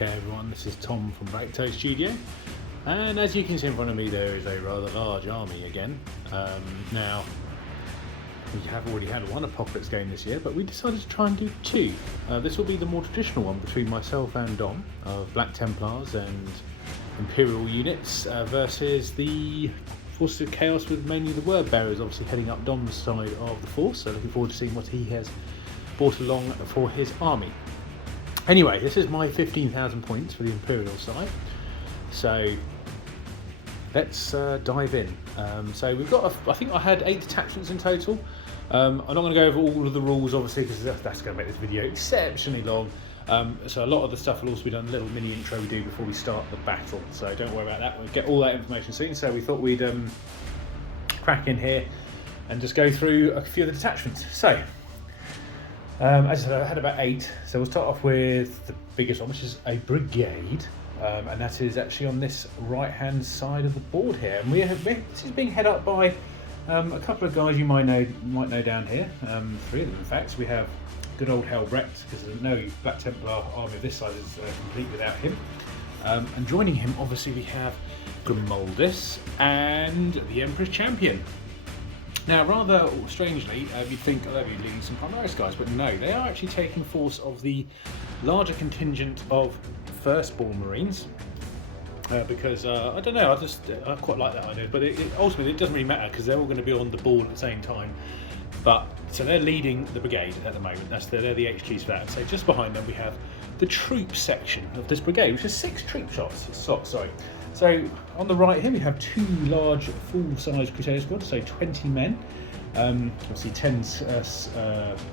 40k everyone, this is Tom from Batrep Studio, and as you can see in front of me there is a rather large army again. Now, we have already had one Apocalypse game this year, but we decided to try and do two. This will be the more traditional one between myself and Dom, of Black Templars and Imperial units, versus the Forces of Chaos with mainly the Word Bearers obviously heading up Dom's side of the force, so looking forward to seeing what he has brought along for his army. Anyway, this is my 15,000 points for the Imperial side, so let's dive in. So we've got, I think I had 8 detachments in total. I'm not going to go over all of the rules obviously, because that's going to make this video exceptionally long. So a lot of the stuff will also be done, a little mini intro we do before we start the battle, so don't worry about that, we'll get all that information soon. So we thought we'd crack in here and just go through a few of the detachments. So as I said, I had about 8, so we'll start off with the biggest one, which is a brigade, and that is actually on this right hand side of the board here, and this is being head up by a couple of guys you might know down here, 3 of them in fact. So we have good old Helbrecht, because there's no Black Templar army of this side is complete without him, and joining him obviously we have Grimoldus and the Emperor's Champion. Now, rather strangely, you'd think they'd be leading some Primaris guys, but no, they are actually taking force of the larger contingent of Firstborn Marines, because I don't know, I quite like that idea, but ultimately it doesn't really matter because they're all going to be on the board at the same time. But so they're leading the brigade at the moment. They're the HQs for that. So just behind them we have the troop section of this brigade, which is 6 troop slots. So on the right here we have 2 large full-size Crusader squads, so 20 men. Obviously 10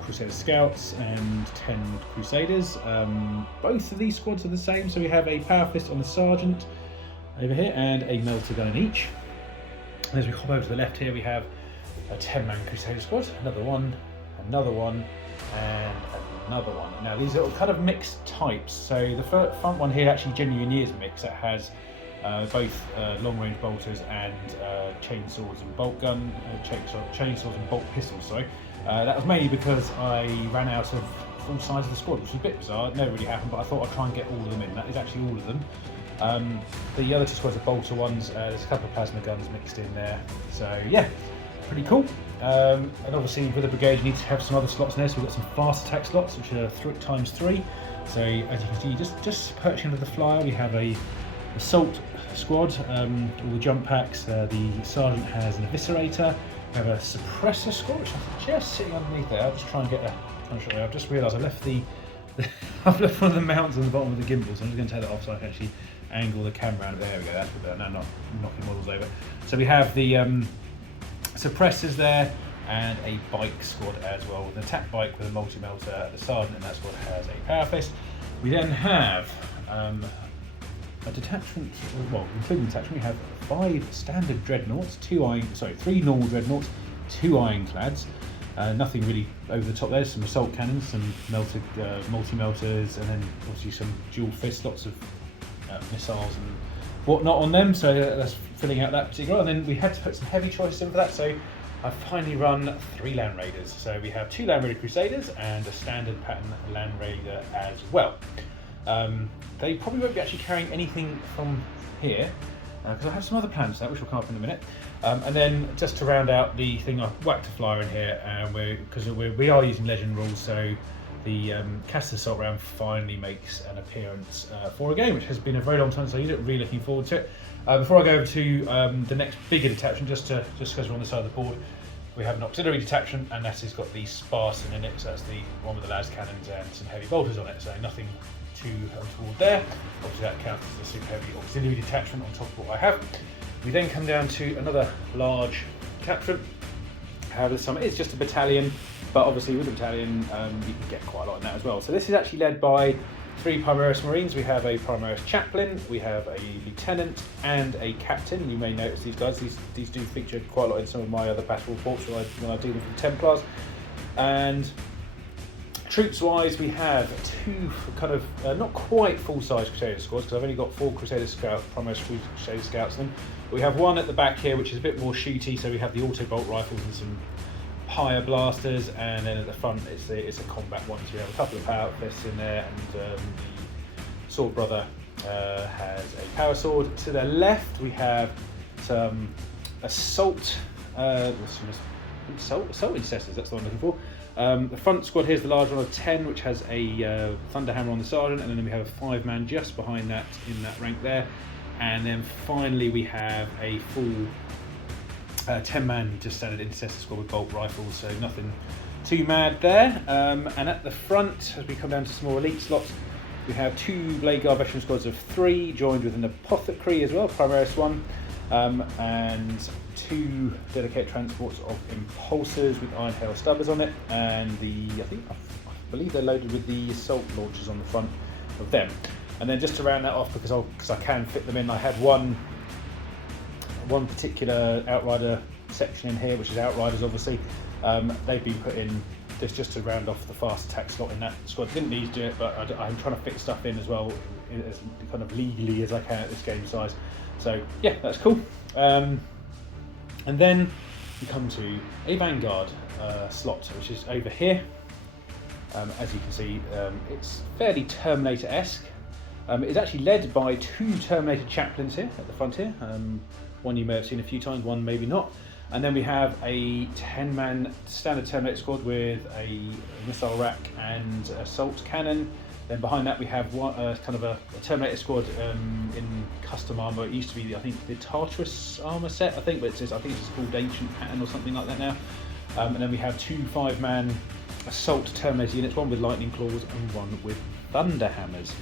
Crusader Scouts and 10 Crusaders. Both of these squads are the same, so we have a Power Fist on the Sergeant over here and a Melter gun in each. And as we hop over to the left here we have a 10-man Crusader squad, another one, and another one. Now these are kind of mixed types, so the front one here actually genuinely is mixed. It has both long-range bolters and chainsaws and bolt gun, chainsaws and bolt pistols. Sorry, that was mainly because I ran out of full size of the squad, which was a bit bizarre. It never really happened, but I thought I'd try and get all of them in. That is actually all of them. The other 2 squads are bolter ones. There's a couple of plasma guns mixed in there. So yeah, pretty cool. And obviously with the brigade you need to have some other slots in there. So we've got some fast attack slots, which are ×3. So as you can see, just perching under the flyer, we have a assault squad, all the jump packs. The sergeant has an eviscerator. We have a suppressor squad, which is just sitting underneath there. I'll just try and get a shot there. I've just realised I left I've left one of the mounts on the bottom of the gimbal, so I'm just going to take that off so I can actually angle the camera around. There we go, that's better. Now not knocking models over. So we have the suppressors there and a bike squad as well, with an attack bike with a multi-melter. The sergeant in that squad has a Power Fist. We then have a detachment, well, including the detachment, we have 5 standard dreadnoughts, 3 normal dreadnoughts, 2 ironclads. Nothing really over the top there. Some assault cannons, some multi-melters, and then obviously some dual fists, lots of missiles and whatnot on them. So that's filling out that particular. And then we had to put some heavy choices in for that. So I finally run 3 Land Raiders. So we have 2 Land Raider Crusaders and a standard pattern Land Raider as well. They probably won't be actually carrying anything from here, because I have some other plans for that, which will come up in a minute. And then just to round out the thing, I've whacked a flyer in here, because we are using legend rules, so the Cast Assault round finally makes an appearance for a game, which has been a very long time since I used it. Really looking forward to it. Before I go over to the next bigger detachment, just because we're on the side of the board, we have an auxiliary detachment, and that has got the Spartan in it, so that's the one with the las cannons and some heavy bolters on it, so nothing too untoward there. Obviously that counts as a super heavy auxiliary detachment on top of what I have. We then come down to another large detachment. However, it's just a battalion, but obviously with a battalion you can get quite a lot in that as well. So this is actually led by 3 Primaris Marines. We have a Primaris Chaplain, we have a Lieutenant and a Captain. You may notice these guys, these do feature quite a lot in some of my other battle reports when I do them for Templars. And troops wise, we have 2 kind of not quite full-size Crusader squads, because I've only got 4 Crusader Scouts, Primaris Crusader Scouts in them. We have 1 at the back here which is a bit more shooty, so we have the auto bolt rifles and some higher blasters, and then at the front it's a combat one, so we have a couple of Power Fists in there and sword brother has a power sword. To the left we have some assault intercessors, that's the one I'm looking for. The front squad here is the large one of 10, which has a thunderhammer on the sergeant, and then we have a 5-man just behind that in that rank there. And then finally we have a full 10-man just standard intercessor squad with bolt rifles, so nothing too mad there. And at the front, as we come down to some more elite slots, we have 2 Blade Guard veteran squads of 3, joined with an apothecary as well, Primaris one, and 2 dedicated transports of impulsors with iron hail stubbers on it, and I believe they're loaded with the assault launchers on the front of them. And then just to round that off, because I can fit them in, I had one particular Outrider section in here, which is Outriders obviously. They've been put in just to round off the fast attack slot in that squad. Didn't need to do it, but I'm trying to fit stuff in as well, as kind of legally as I can at this game size. So yeah, that's cool. And then we come to a Vanguard slot, which is over here. As you can see, it's fairly Terminator-esque. It's actually led by 2 Terminator chaplains here at the front here. One you may have seen a few times, one maybe not. And then we have a 10-man standard Terminator squad with a missile rack and assault cannon. Then behind that we have one, kind of a Terminator squad in custom armour. It used to be, I think, the Tartarus armour set, I think, but I think it's called Ancient Pattern or something like that now. And then we have 2 5-man assault Terminator units, one with lightning claws and one with thunder hammers.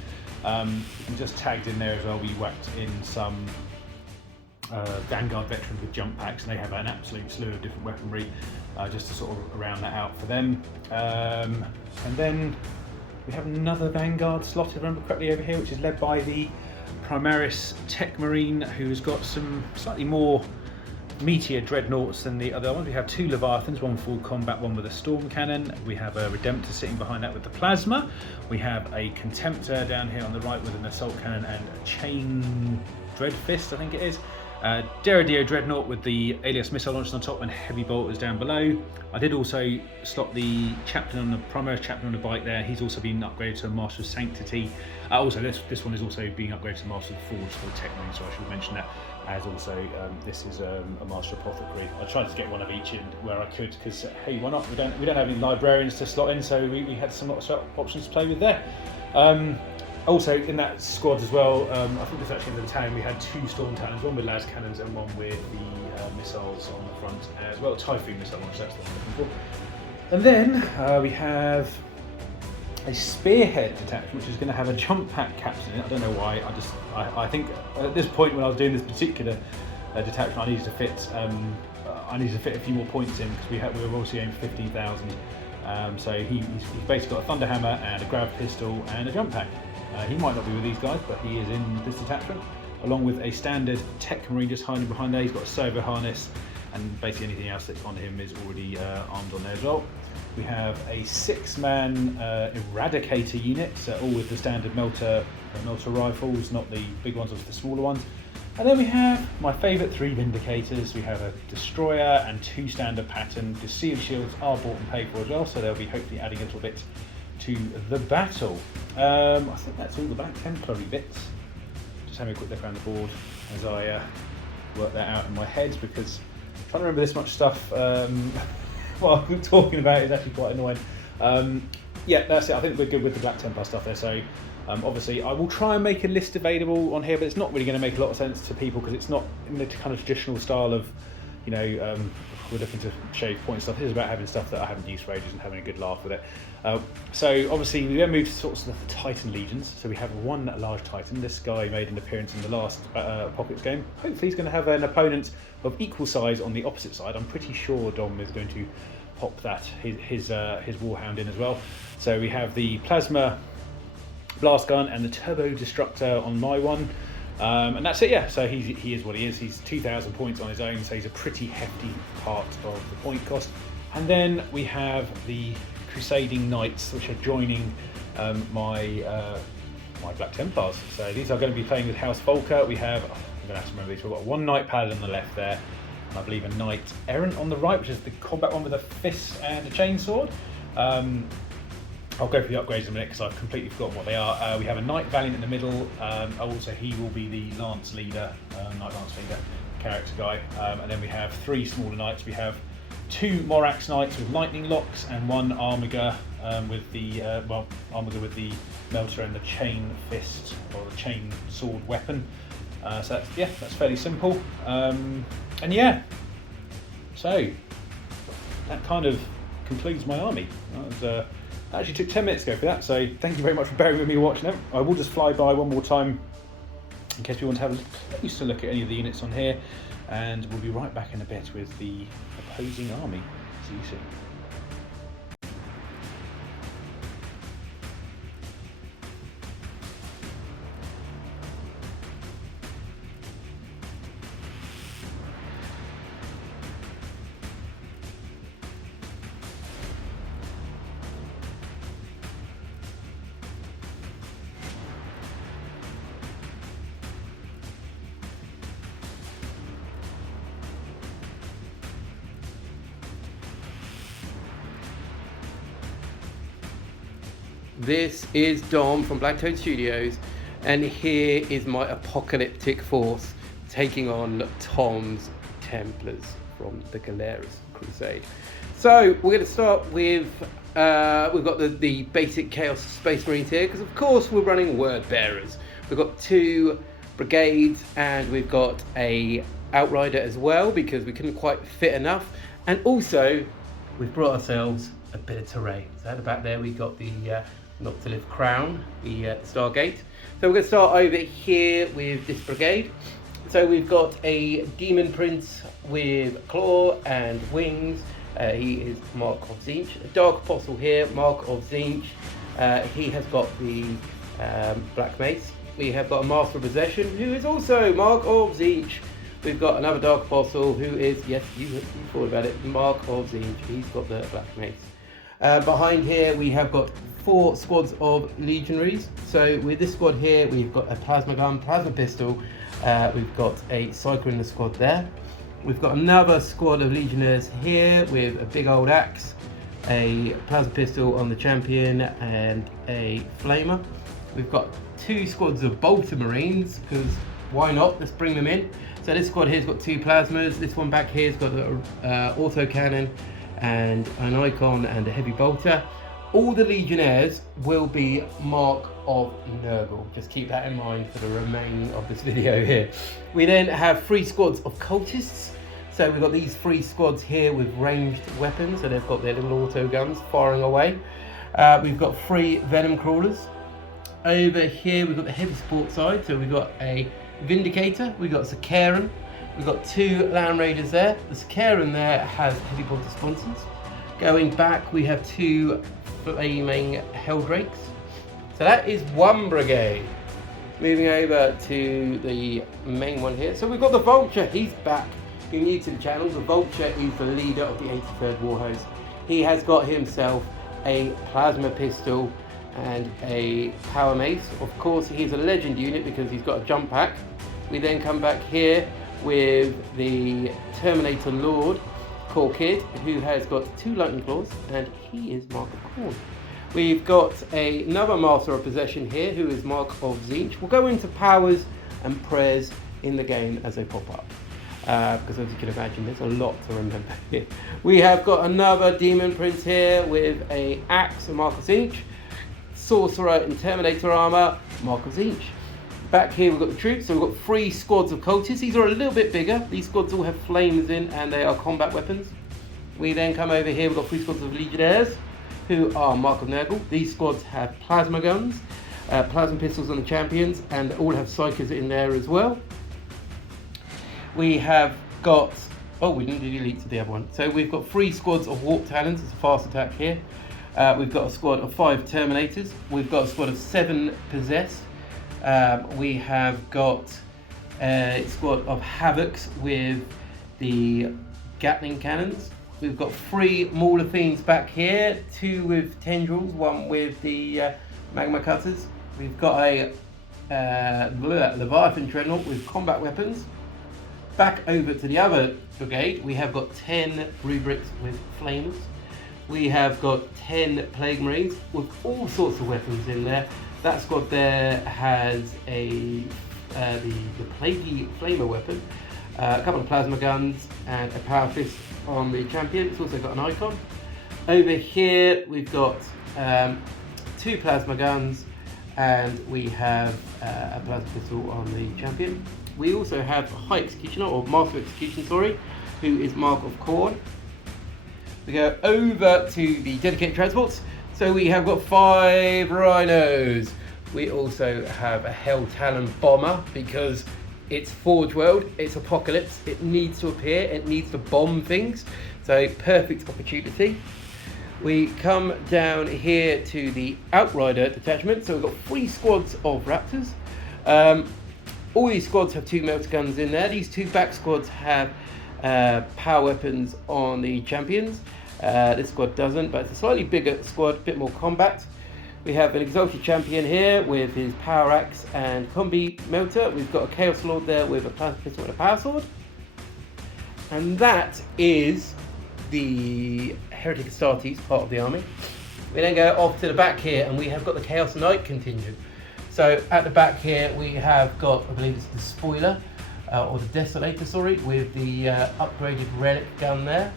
And just tagged in there as well, we whacked in some Vanguard veterans with jump packs, and they have an absolute slew of different weaponry, just to sort of round that out for them. And then we have another Vanguard slot, if I remember correctly, over here, which is led by the Primaris Tech Marine, who's got some slightly more meatier dreadnoughts than the other ones. We have 2 Leviathans, one full combat, one with a storm cannon. We have a Redemptor sitting behind that with the plasma. We have a Contemptor down here on the right with an assault cannon and a chain dreadfist, I think it is. Derridio Dreadnought with the alias missile launchers on top and heavy bolters down below. I did also slot the chaplain on the Primaris chaplain on the bike there. He's also been upgraded to a Master of Sanctity. Also, this one is also being upgraded to Master of the Forge for Tech Marine, so I should mention that. As also, this is a Master Apothecary. I tried to get one of each in where I could, because hey, why not? We don't have any librarians to slot in, so we had some lots of options to play with there. Also in that squad as well, I think this actually in the battalion, we had 2 Storm Talons, one with las cannons and one with the missiles on the front as well. Typhoon missile launch, that's what I'm looking for. And then we have a Spearhead detachment, which is going to have a jump pack captain in it. I don't know why. I think at this point when I was doing this particular detachment, I needed to fit a few more points in, because we were obviously aiming for 15,000. So he's basically got a thunderhammer and a grav pistol and a jump pack. He might not be with these guys, but he is in this detachment, along with a standard Tech Marine just hiding behind there. He's got a servo harness, and basically anything else that's on him is already armed on there as well. We have a 6-man Eradicator unit, all with the standard melter rifles, not the big ones, but the smaller ones. And then we have my favourite 3 Vindicators. We have a Destroyer and 2 standard pattern. The Sea of Shields are bought and paid for as well, so they'll be hopefully adding a little bit to the battle. I think that's all the Black Templary bits. Just having a quick look around the board as I work that out in my head, because trying to remember this much stuff while I'm talking about it is actually quite annoying. Yeah, that's it. I think we're good with the Black Templar stuff there. So obviously I will try and make a list available on here, but it's not really going to make a lot of sense to people, because it's not in the kind of traditional style of, you know, we're looking to shave point stuff. This is about having stuff that I haven't used for ages and having a good laugh with it. So obviously we then move to sort of the Titan Legions. So we have one large Titan. This guy made an appearance in the last Apocalypse game. Hopefully he's going to have an opponent of equal size on the opposite side. I'm pretty sure Dom is going to pop that his Warhound in as well. So we have the Plasma Blast Gun and the Turbo Destructor on my one. And that's it, yeah. So he is what he is. He's 2,000 points on his own, so he's a pretty hefty part of the point cost. And then we have the Crusading Knights, which are joining my Black Templars. So these are going to be playing with House Volker. We have, I'm going to have to remember these. We've got 1 Knight Paladin on the left there, and I believe a Knight Errant on the right, which is the combat one with a fist and a chainsword. I'll go for the upgrades in a minute because I've completely forgotten what they are. We have a Knight Valiant in the middle. Also, he will be the Lance Leader, Knight Lance Leader character guy. And then we have 3 smaller knights. We have 2 Morax Knights with lightning locks and 1 Armiger with the Armiger with the melter and the chain fist or the chain sword weapon. So that's fairly simple. And yeah, so that kind of concludes my army. That actually took 10 minutes to go for that, so thank you very much for bearing with me watching it. I will just fly by one more time in case you want to have a closer look at any of the units on here, and we'll be right back in a bit with the opposing army. See you soon. This is Dom from Black Toad Studios, and here is my apocalyptic force taking on Tom's Templars from the Galera's Crusade. So we're going to start with, we've got the basic Chaos Space Marines here, because of course we're running Word Bearers. We've got 2 brigades, and we've got a Outrider as well, because we couldn't quite fit enough. And also, we've brought ourselves a bit of terrain. So at the back there, we've got the Not to Live Crown, the Stargate. So we're going to start over here with this brigade. So we've got a Demon Prince with claw and wings. He is Mark of Zinch. A Dark Apostle here, Mark of Zinch. He has got the Black Mace. We have got a Master of Possession, who is also Mark of Zinch. We've got another Dark Apostle, who is, yes, you thought about it, Mark of Zinch. He's got the Black Mace. Behind here we have got 4 squads of legionaries. So with this squad here, we've got a plasma gun, plasma pistol, we've got a psyker in the squad there. We've got another squad of legionnaires here with a big old axe, a plasma pistol on the champion, and a flamer. We've got 2 squads of bolter marines, because why not? Let's bring them in. So this squad here's got 2 plasmas. This one back here's got an auto cannon and an icon and a heavy bolter. All the legionnaires will be Mark of Nurgle. Just keep that in mind for the remaining of this video here. We then have 3 squads of cultists. So we've got these 3 squads here with ranged weapons. So they've got their little auto guns firing away. We've got 3 venom crawlers. Over here we've got the heavy support side. So we've got a Vindicator, we've got a Sakaran. We've got 2 Land Raiders there. The Sakaran there has heavy bolter sponsons. Going back, we have 2 flaming Helldrakes. So that is 1 brigade. Moving over to the main one here. So we've got the Vulture, he's back. If you're new to the channel, the Vulture is the leader of the 83rd Warhost. He has got himself a plasma pistol and a power mace. Of course, he's a legend unit because he's got a jump pack. We then come back here with the Terminator Lord, Core Kid, who has got 2 lightning claws, and he is Mark of Khorne. We've got another Master of Possession here, who is Mark of Zinch. We'll go into powers and prayers in the game as they pop up, because as you can imagine, there's a lot to remember here. We have got another Demon Prince here with a axe, and Mark of Zinch. Sorcerer in Terminator armor, Mark of Zinch. Back here we've got the troops, so we've got 3 squads of cultists. These are a little bit bigger. These squads all have flames in and they are combat weapons. We then come over here, we've got 3 squads of legionnaires, who are Mark of Nurgle. These squads have plasma guns, plasma pistols on the champions, and all have psychers in there as well. We have got, oh, we didn't delete the other one. So we've got 3 squads of Warp Talons, it's a fast attack here. We've got a squad of 5 Terminators. We've got a squad of 7 Possessed. We have got a squad of Havocs with the Gatling cannons. We've got 3 Mauler Fiends back here, 2 with Tendrils, 1 with the Magma Cutters. We've got a Leviathan Dreadnought with combat weapons. Back over to the other brigade, we have got 10 Rubrics with flamers. we have got 10 Plague Marines with all sorts of weapons in there. That squad there has the Plaguey Flamer weapon, a couple of plasma guns, and a power fist on the champion. It's also got an icon. Over here we've got 2 plasma guns, and we have a plasma pistol on the champion. We also have High Executioner, or Master of Execution, sorry, who is Mark of Khorne. We go over to the dedicated transports. So we have got 5 rhinos. We also have a Hell Talon bomber because it's Forge World, it's Apocalypse, it needs to appear, it needs to bomb things. So perfect opportunity. We come down here to the Outrider detachment. So we've got 3 squads of Raptors. All these squads have 2 melter guns in there. These 2 back squads have power weapons on the champions. This squad doesn't, but it's a slightly bigger squad, a bit more combat. We have an Exalted Champion here with his Power Axe and Combi Melter. We've got a Chaos Lord there with a Plasma Pistol and a Power Sword. And that is the Heretic Astartes part of the army. We then go off to the back here and we have got the Chaos Knight contingent. So at the back here we have got, I believe it's the Spoiler, or the Desolator, sorry, with the upgraded Relic gun there.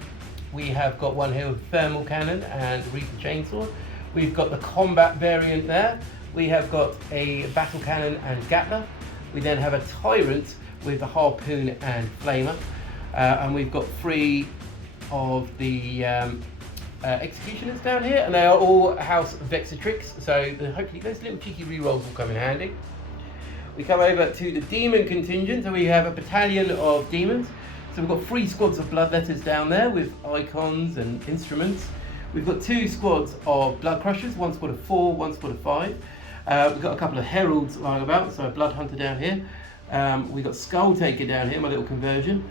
We have got one here with Thermal Cannon and Reaper Chainsaw. We've got the combat variant there. We have got a Battle Cannon and Gatler. We then have a Tyrant with the Harpoon and Flamer. And we've got 3 of the Executioners down here, and they are all House Vexatrix, so hopefully those little cheeky rerolls will come in handy. We come over to the Demon contingent, so we have a battalion of Demons. So we've got 3 squads of Bloodletters down there with icons and instruments. We've got 2 squads of Blood Crushers, 1 squad of 4, 1 squad of 5. We've got a couple of Heralds lying about, so a Blood Hunter down here. We've got Skull Taker down here, my little conversion.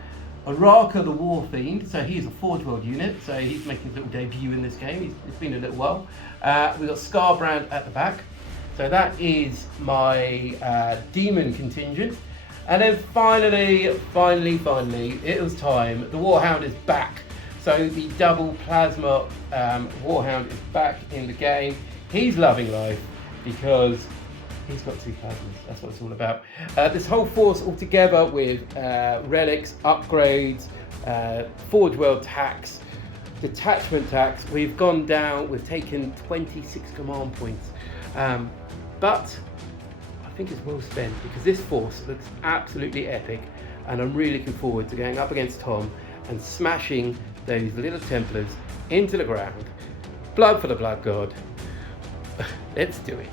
Araka the War Fiend, so he's a Forge World unit, so he's making his little debut in this game. It's been a little while. We've got Scarbrand at the back. So that is my Demon contingent. And then finally, it was time. The Warhound is back. So the double plasma Warhound is back in the game. He's loving life because he's got 2 plasmas. That's what it's all about. This whole force all together with relics, upgrades, Forge World tax, detachment tax. We've gone down. We've taken 26 command points. But I think it's well spent because this force looks absolutely epic, and I'm really looking forward to going up against Tom and smashing those little Templars into the ground. Blood for the Blood God. Let's do it.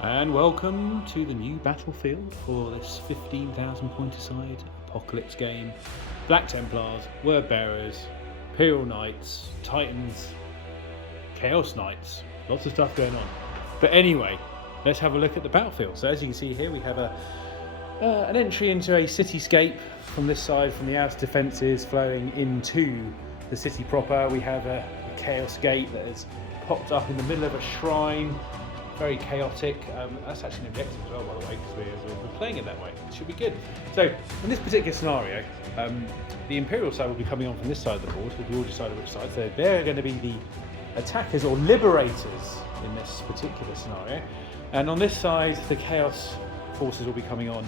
And welcome to the new battlefield for this 15,000 point aside Apocalypse game. Black Templars, Word Bearers, Imperial Knights, Titans, Chaos Knights, lots of stuff going on. But anyway, let's have a look at the battlefield. So as you can see here, we have an entry into a cityscape from this side, from the outer defences flowing into the city proper. We have a Chaos Gate that has popped up in the middle of a shrine. Very chaotic. That's actually an objective as well, by the way, because we're playing it that way. It should be good. So in this particular scenario, the Imperial side will be coming on from this side of the board. We've already decided which side. So they're going to be the attackers or liberators in this particular scenario. And on this side, the Chaos forces will be coming on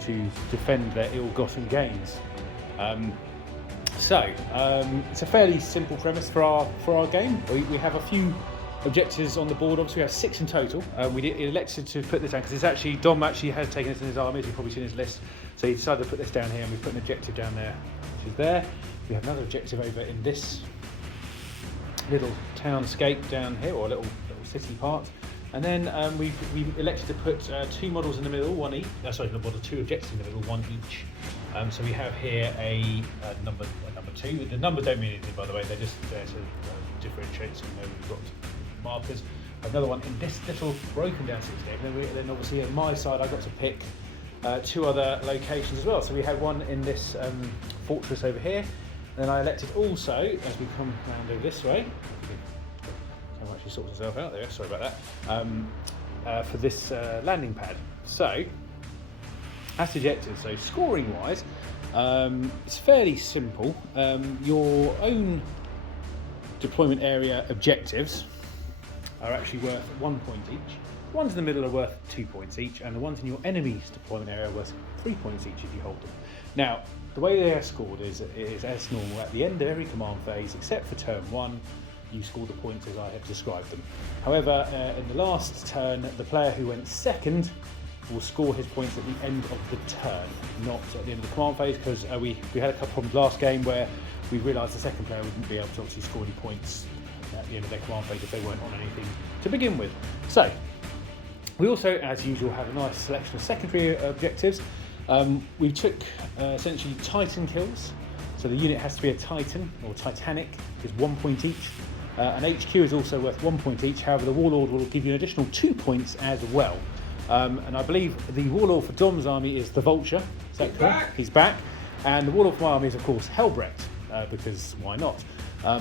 to defend their ill-gotten gains. It's a fairly simple premise for our game. We have a few objectives on the board. Obviously we have 6 in total. We elected to put this down because Dom actually has taken this in his army, as you've probably seen his list. So he decided to put this down here, and we put an objective down there, which is there. We have another objective over in this little townscape down here, or a little city part. And then we elected to put 2 models in the middle, 2 objectives in the middle, 1 each. So we have here a number 2. The numbers don't mean anything, by the way. They're just there to differentiate, so we know we've got markers. Another one in this little broken down cityscape. And then obviously on my side I got to pick 2 other locations as well. So we had one in this fortress over here. Then I elected also, as we come round over this way, I've actually sorted myself out there, sorry about that, for this landing pad. So, as objectives, so scoring wise, It's fairly simple. Your own deployment area objectives are actually worth 1 point each. The ones in the middle are worth 2 points each, and the ones in your enemy's deployment area are worth 3 points each if you hold them. Now, the way they are scored is as normal. At the end of every command phase, except for turn 1, you score the points as I have described them. However, in the last turn, the player who went second will score his points at the end of the turn, not at the end of the command phase, because we had a couple of problems last game where we realised the second player wouldn't be able to obviously score any points at the end of their command phase if they weren't on anything to begin with. So, we also, as usual, have a nice selection of secondary objectives. We took essentially Titan kills, so the unit has to be a Titan or Titanic, which is 1 point each. An HQ is also worth 1 point each, however the Warlord will give you an additional 2 points as well. And I believe the Warlord for Dom's army is the Vulture, is that correct? He's back. And the Warlord for my army is of course Helbrecht, because why not?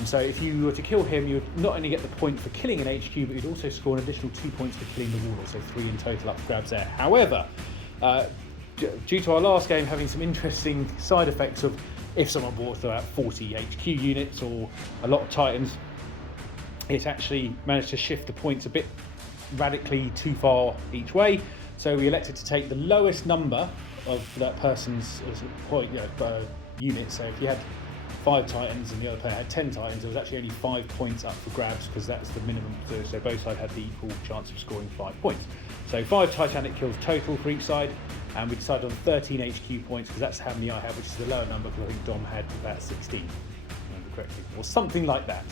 So if you were to kill him, you would not only get the point for killing an HQ, but you'd also score an additional 2 points for killing the Warlord, so 3 in total up for grabs there. However, due to our last game having some interesting side effects of if someone bought about 40 HQ units or a lot of Titans, it actually managed to shift the points a bit radically too far each way. So we elected to take the lowest number of that person's unit. So if you had 5 Titans and the other player had 10 Titans, there was actually only 5 points up for grabs because that's the minimum. So both sides had the equal chance of scoring 5 points. So 5 Titanic kills total for each side, and we decided on 13 HQ points because that's how many I have, which is the lower number because I think Dom had about 16, if I remember correctly, or something like that.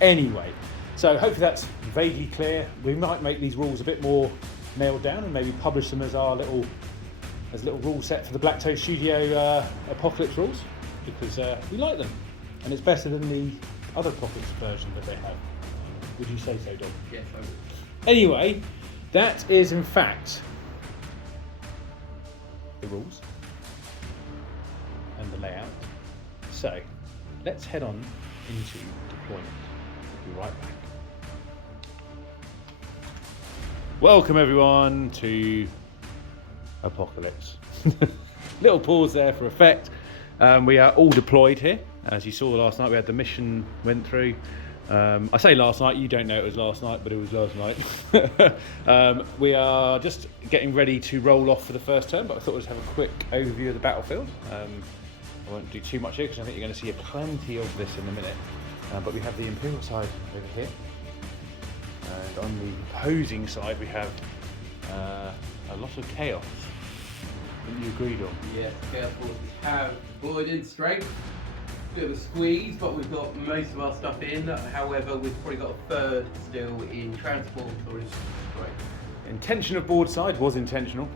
Anyway, so hopefully that's vaguely clear. We might make these rules a bit more nailed down and maybe publish them as our little rule set for the Black Toe Studio Apocalypse rules, because we like them and it's better than the other Apocalypse version that they have. Would you say so, Dom? Yes, I would. Anyway, that is in fact the rules and the layout. So let's head on into deployment. We'll be right back. Welcome everyone to Apocalypse. Little pause there for effect. We are all deployed here. As you saw last night, we had the mission went through. I say last night, you don't know it was last night, but it was last night. We are just getting ready to roll off for the first turn, but I thought we'd have a quick overview of the battlefield. I won't do too much here because I think you're going to see plenty of this in a minute. But we have the Imperial side over here. And on the opposing side, we have a lot of chaos. Wouldn't you agree, Dom? Yes, Chaos Forces have deployed in strength. Bit of a squeeze, but we've got most of our stuff in. However, we've probably got a third still in transport or in strength. Intention of board side was intentional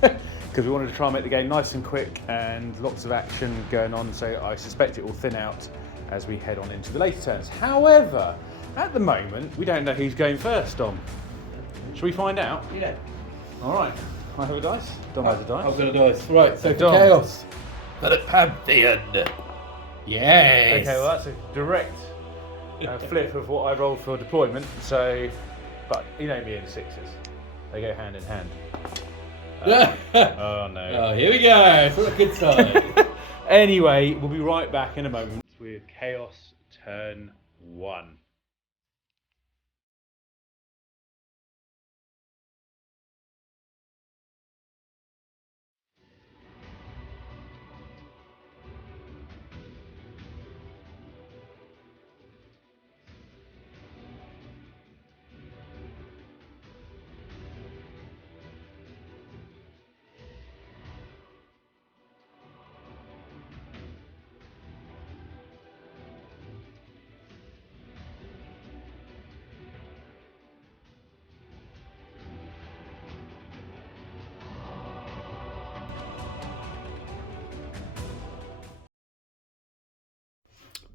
because we wanted to try and make the game nice and quick and lots of action going on. So I suspect it will thin out as we head on into the later turns. However, at the moment, we don't know who's going first, Dom. Shall we find out? Yeah. All right. I have a dice. Dom has a dice. I've got a dice. Right, so Dom. Chaos. For the Pantheon. Yes. Okay, well that's a direct flip of what I rolled for deployment. So, but you know me in sixes. They go hand in hand. Oh no. Oh, here we go. For a good side. Anyway, we'll be right back in a moment with Chaos Turn 1.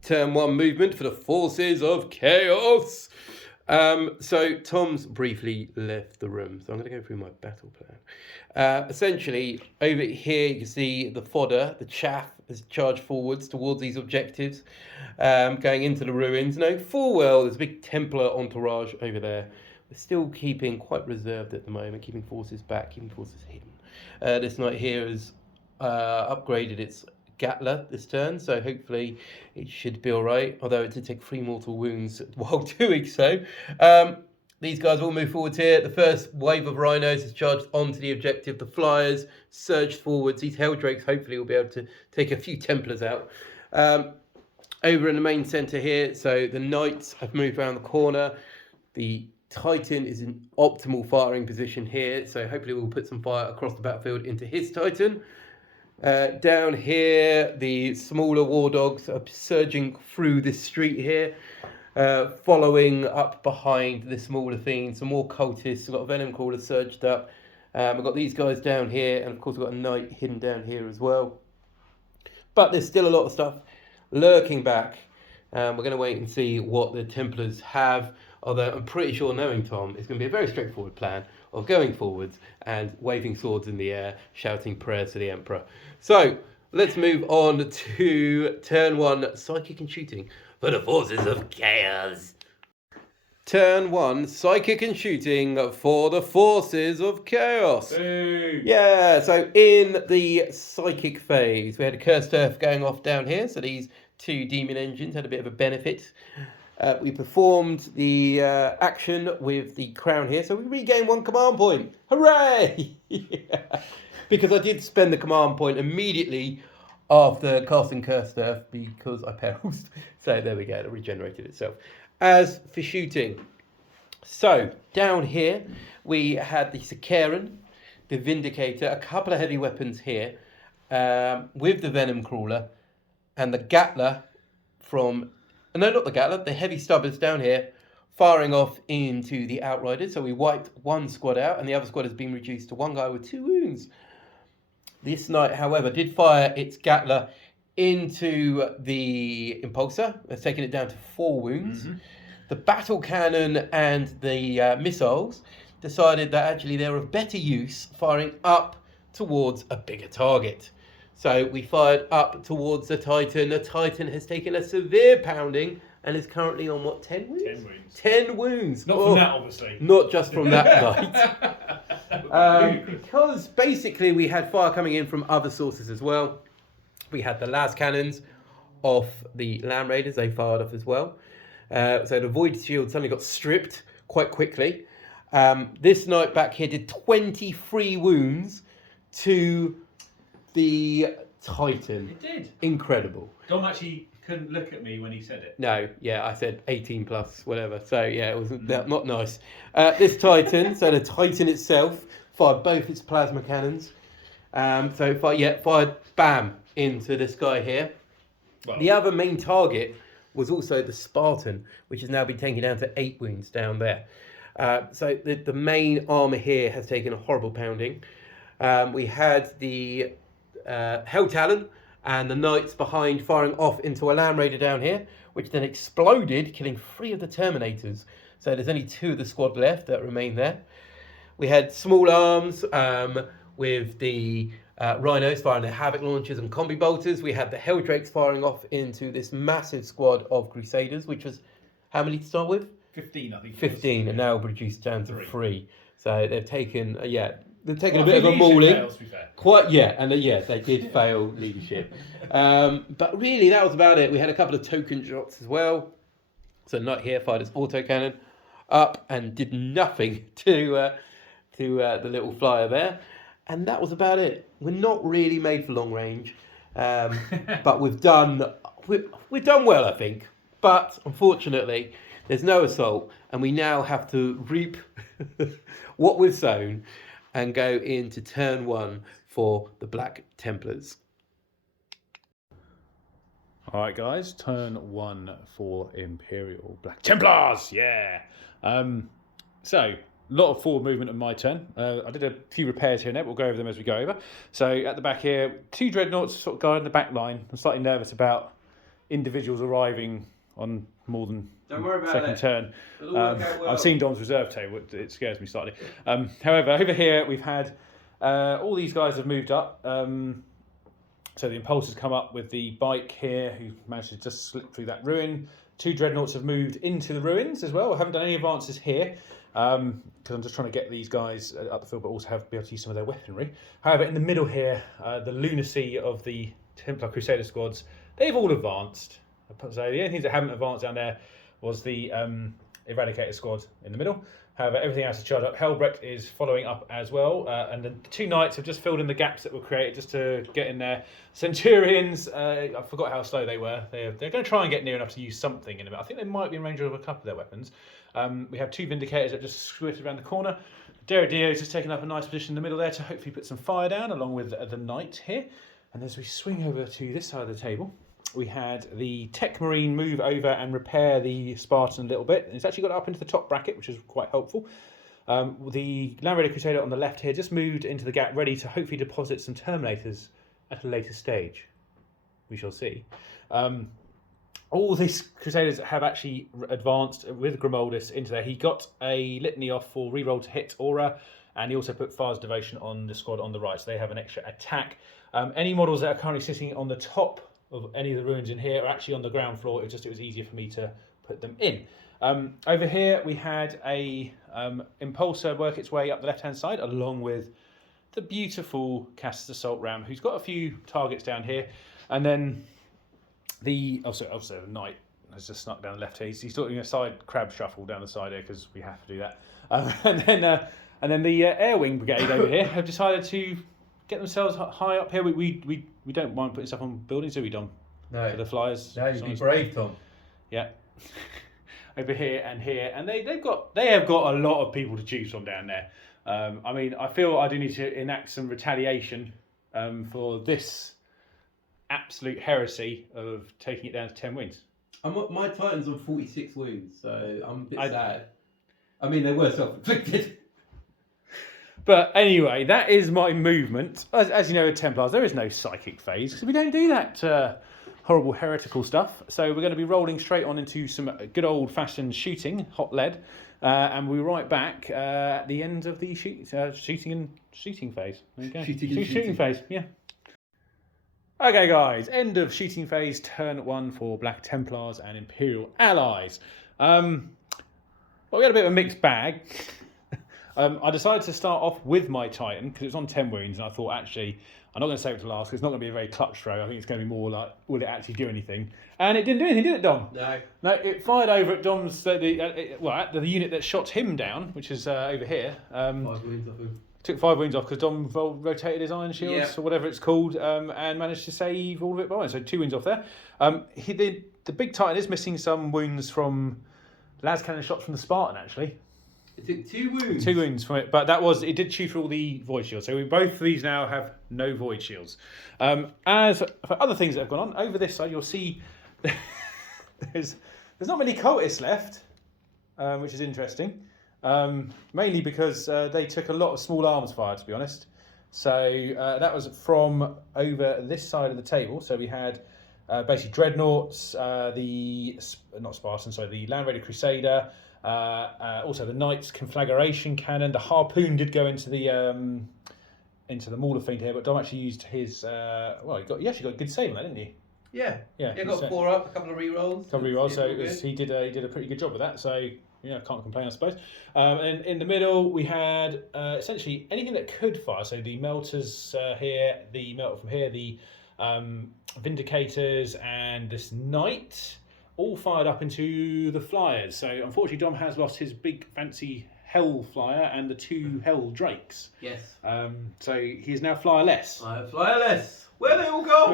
Turn 1 movement for the Forces of Chaos. So Tom's briefly left the room, so I'm going to go through my battle plan. Essentially, over here you can see the fodder, the chaff, has charged forwards towards these objectives, going into the ruins. Knowing full well there's a big Templar entourage over there. We're still keeping quite reserved at the moment, keeping forces back, keeping forces hidden. This knight here has upgraded its Gatler this turn, so hopefully it should be all right. Although it did take 3 mortal wounds while doing so. These guys all move forwards here. The first wave of rhinos is charged onto the objective. The flyers surged forwards. These Helldrakes hopefully will be able to take a few Templars out. Over in the main centre here, so the knights have moved around the corner. The Titan is in optimal firing position here, so hopefully we'll put some fire across the battlefield into his Titan. Down here, the smaller war dogs are surging through this street here, following up behind the smaller fiends. Some more cultists. We've got a venom crawler surged up. We've got these guys down here, and of course we've got a knight hidden down here as well. But there's still a lot of stuff lurking back. We're going to wait and see what the Templars have. Although I'm pretty sure, knowing Tom, it's going to be a very straightforward plan of going forwards and waving swords in the air, shouting prayers to the Emperor. So let's move on to turn 1, psychic and shooting for the forces of chaos. Turn 1, psychic and shooting for the forces of chaos. Hey. Yeah, so in the psychic phase, we had a cursed earth going off down here. So these 2 demon engines had a bit of a benefit. We performed the action with the crown here, so we regained 1 command point. Hooray! Yeah. Because I did spend the command point immediately after casting Cursed Earth because I perilled. So there we go, it regenerated itself. As for shooting, so down here we had the Sakaran, the Vindicator, a couple of heavy weapons here with the Venom Crawler and the Gatler from... No, not the Gatler, the heavy stubbers down here, firing off into the Outriders. So we wiped 1 squad out, and the other squad has been reduced to 1 guy with 2 wounds. This knight, however, did fire its Gatler into the Impulsor. It's taken it down to 4 wounds. Mm-hmm. The battle cannon and the missiles decided that actually they're of better use firing up towards a bigger target. So we fired up towards the Titan. The Titan has taken a severe pounding and is currently on what, 10 wounds? 10 wounds. 10 wounds. Not from that, obviously. Not just from that night. Because basically we had fire coming in from other sources as well. We had the las cannons off the Land Raiders. They fired off as well. So the Void Shield suddenly got stripped quite quickly. This knight back here did 23 wounds to the Titan. It did. Incredible. Dom actually couldn't look at me when he said it. No, yeah, I said 18 plus, whatever. So yeah, it was not nice. This Titan, so the Titan itself, fired both its plasma cannons. Fired bam into this guy here. Well, the other main target was also the Spartan, which has now been taken down to 8 wounds down there. So the main armour here has taken a horrible pounding. We had the Hell Talon and the Knights behind firing off into a Land Raider down here, which then exploded, killing 3 of the Terminators. So there's only 2 of the squad left that remain there. We had small arms with the Rhinos firing their Havoc launchers and Combi Bolters. We had the Helldrakes firing off into this massive squad of Crusaders, which was how many to start with? 15, I think. 15, and now reduced down to 3. So they've taken, they've taken Well, a bit of a mauling. Fails, to be fair. Quite, yeah, and they did fail leadership. But really, that was about it. We had a couple of token shots as well. So Knight here fired his autocannon up and did nothing to the little flyer there. And that was about it. We're not really made for long range, but we've done well, I think. But unfortunately, there's no assault, and we now have to reap what we've sown and go into turn 1 for the Black Templars. All right, guys, turn 1 for Imperial Black Templars. Yeah. So, a lot of forward movement on my turn. I did a few repairs here and there. We'll go over them as we go over. So, at the back here, 2 dreadnoughts sort of guarding the back line. I'm slightly nervous about individuals arriving on more than second turn. I've seen Dom's reserve table. It scares me slightly. However, over here we've had all these guys have moved up. So the Impulsors come up with the bike here, who managed to just slip through that ruin. 2 dreadnoughts have moved into the ruins as well. I haven't done any advances here. because I'm just trying to get these guys up the field, but also be able to use some of their weaponry. However, in the middle here, the lunacy of the Templar Crusader squads, they've all advanced. So the only things that haven't advanced down there was the Eradicator squad in the middle. However, everything else is charged up. Helbrecht is following up as well. And the two knights have just filled in the gaps that were created just to get in there. Centurions, I forgot how slow they were. They're going to try and get near enough to use something in a bit. I think they might be in range of a couple of their weapons. We have two Vindicators that just squirted around the corner. Derridio is just taking up a nice position in the middle there to hopefully put some fire down, along with the knight here. And as we swing over to this side of the table, we had the Tech Marine move over and repair the Spartan a little bit. It's actually got up into the top bracket, which is quite helpful. The Land Raider Crusader on the left here just moved into the gap, ready to hopefully deposit some Terminators at a later stage. We shall see. All these Crusaders have actually advanced with Grimoldus into there. He got a litany off for reroll to hit Aura, and he also put Far's Devotion on the squad on the right, so they have an extra attack. Any models that are currently sitting on the top of any of the ruins in here are actually on the ground floor. It was easier for me to put them in. Over here we had a Impulsor work its way up the left hand side, along with the beautiful Castor's Assault Ram, who's got a few targets down here, and then the knight has just snuck down the left here. He's doing a side crab shuffle down the side here because we have to do that. And then the Air Wing Brigade over here have decided to get themselves high up here. We don't mind putting stuff on buildings, do we, Dom? No. For the flyers. No, you'd be brave, Tom. Yeah. Over here, and they have got a lot of people to choose from down there. I mean, I feel I do need to enact some retaliation for this absolute heresy of taking it down to 10 wins. My Titan's on 46 wounds, so I'm a bit sad. I mean, they were self-inflicted. But anyway, that is my movement. As you know, with Templars, there is no psychic phase, because we don't do that horrible heretical stuff. So we're going to be rolling straight on into some good old-fashioned shooting, hot lead, and we'll be right back at the end of the shooting phase. There you go. Shooting phase, yeah. Okay, guys, end of shooting phase, turn 1 for Black Templars and Imperial allies. Well, we had a bit of a mixed bag. I decided to start off with my Titan because it was on 10 wounds, and I thought, actually, I'm not going to save it to last because it's not going to be a very clutch throw. I think it's going to be more like, will it actually do anything? And it didn't do anything, did it, Dom? No. No, it fired over at Dom's, at the unit that shot him down, which is over here. 5 wounds off him. Took 5 wounds off because Dom rotated his iron shields or whatever it's called, and managed to save all of it by one. So 2 wounds off there. The big Titan is missing some wounds from las cannon shots from the Spartan, actually. It took 2 wounds. 2 wounds from it, but it did chew through all the void shields. So both of these now have no void shields. As for other things that have gone on, over this side you'll see there's not many cultists left, which is interesting. Mainly because they took a lot of small arms fire, to be honest. So that was from over this side of the table. So we had basically Dreadnoughts, the Land Raider Crusader, also the Knight's Conflagration Cannon. The Harpoon did go into the Mauler Fiend here, but Dom actually used his. He actually got a good save on that, didn't he? Yeah. Yeah. He got 4 up, a couple of rerolls. So he did a pretty good job with that. So. Yeah, can't complain, I suppose. And in the middle, we had essentially anything that could fire. So the melters here, the melter from here, the Vindicators, and this Knight, all fired up into the Flyers. So unfortunately, Dom has lost his big fancy Hell Flyer and the 2 Hell Drakes. Yes. So he is now Flyerless. Flyerless. Where they all go?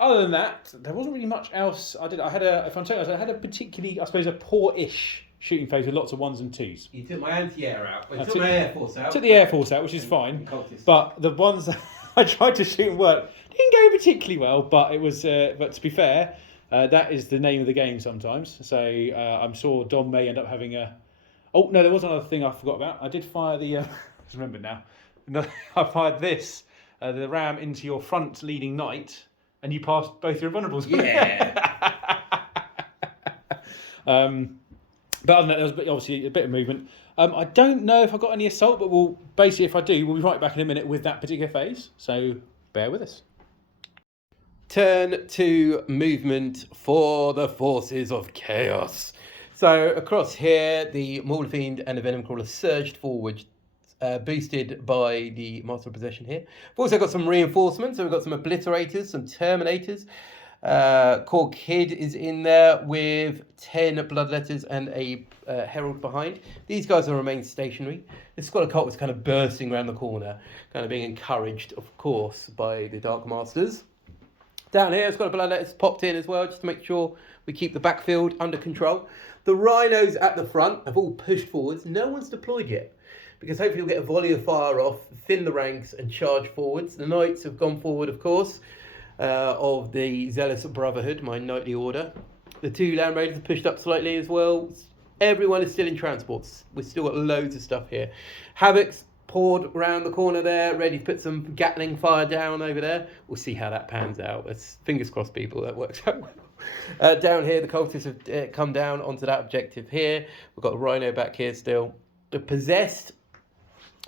Other than that, there wasn't really much else I did. I had a particularly, I suppose, a poor-ish shooting phase with lots of 1s and 2s. You took my anti-air out. I took my Air Force out. Took the Air Force out, which is fine. But the ones that I tried to shoot and work didn't go particularly well. But it was. But to be fair, that is the name of the game sometimes. So I'm sure Dom may end up having a. Oh no, there was another thing I forgot about. I did fire the. I just remember now. I fired this. The ram into your front leading knight, and you passed both your vulnerables. Yeah. But other than that, there was obviously a bit of movement. I don't know if I got any assault, but if I do, we'll be right back in a minute with that particular phase. So bear with us. Turn to movement for the forces of chaos. So across here, the Mauler Fiend and the Venom Crawler surged forward, boosted by the Master of Possession here. We've also got some reinforcements. So we've got some Obliterators, some Terminators. Core Kid is in there with 10 Bloodletters and a Herald behind. These guys will remain stationary. This squad of cult was kind of bursting around the corner, kind of being encouraged, of course, by the Dark Masters. Down here, it's got a Bloodletters popped in as well, just to make sure we keep the backfield under control. The Rhinos at the front have all pushed forwards. No one's deployed yet, because hopefully we'll get a volley of fire off, thin the ranks and charge forwards. The Knights have gone forward, of course, of the Zealous Brotherhood, my knightly order. The 2 Land Raiders have pushed up slightly as well. Everyone is still in transports. We've still got loads of stuff here. Havoc's poured around the corner there, ready to put some Gatling fire down over there. We'll see how that pans out. Fingers crossed, people, that works out well. Down here, the cultists have come down onto that objective here. We've got a Rhino back here still. The Possessed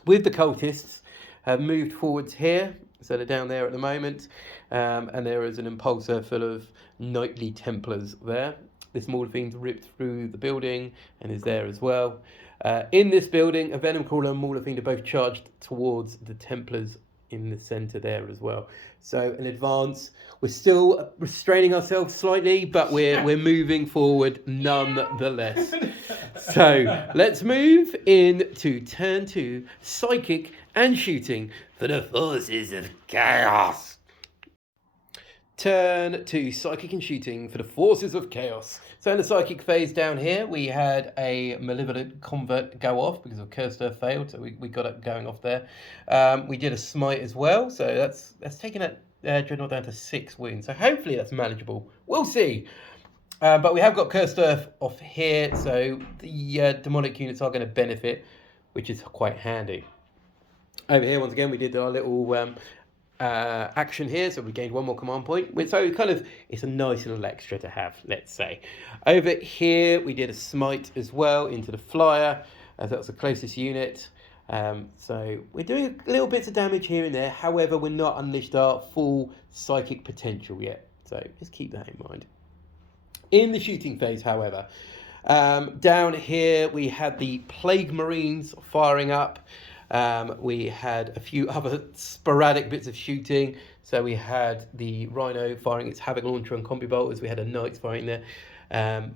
with the cultists have moved forwards here. So they're down there at the moment. And there is an Impulsor full of knightly Templars there. This Mauler Fiend's ripped through the building and is there as well. In this building, a Venom Crawler and Mauler Fiend are both charged towards the Templars in the centre there as well. So an advance. We're still restraining ourselves slightly, but we're moving forward nonetheless. So let's move into turn 2, psychic and shooting for the forces of chaos. Turn 2, psychic and shooting for the forces of chaos. So in the psychic phase down here, we had a malevolent convert go off because of Cursed Earth failed, so we got it going off there. We did a smite as well, so that's taken that Dreadnought down to 6 wounds. So hopefully that's manageable. We'll see. But we have got Cursed Earth off here, so the demonic units are going to benefit, which is quite handy. Over here, once again, we did our little action here, so we gained 1 more command point. So it's a nice little extra to have, let's say. Over here, we did a smite as well into the flyer, as that was the closest unit. So we're doing little bits of damage here and there. However, we're not unleashed our full psychic potential yet. So just keep that in mind. In the shooting phase, however, down here we had the Plague Marines firing up. We had a few other sporadic bits of shooting. So we had the Rhino firing its Havoc Launcher and Combi Bolters. We had a Knights firing there. The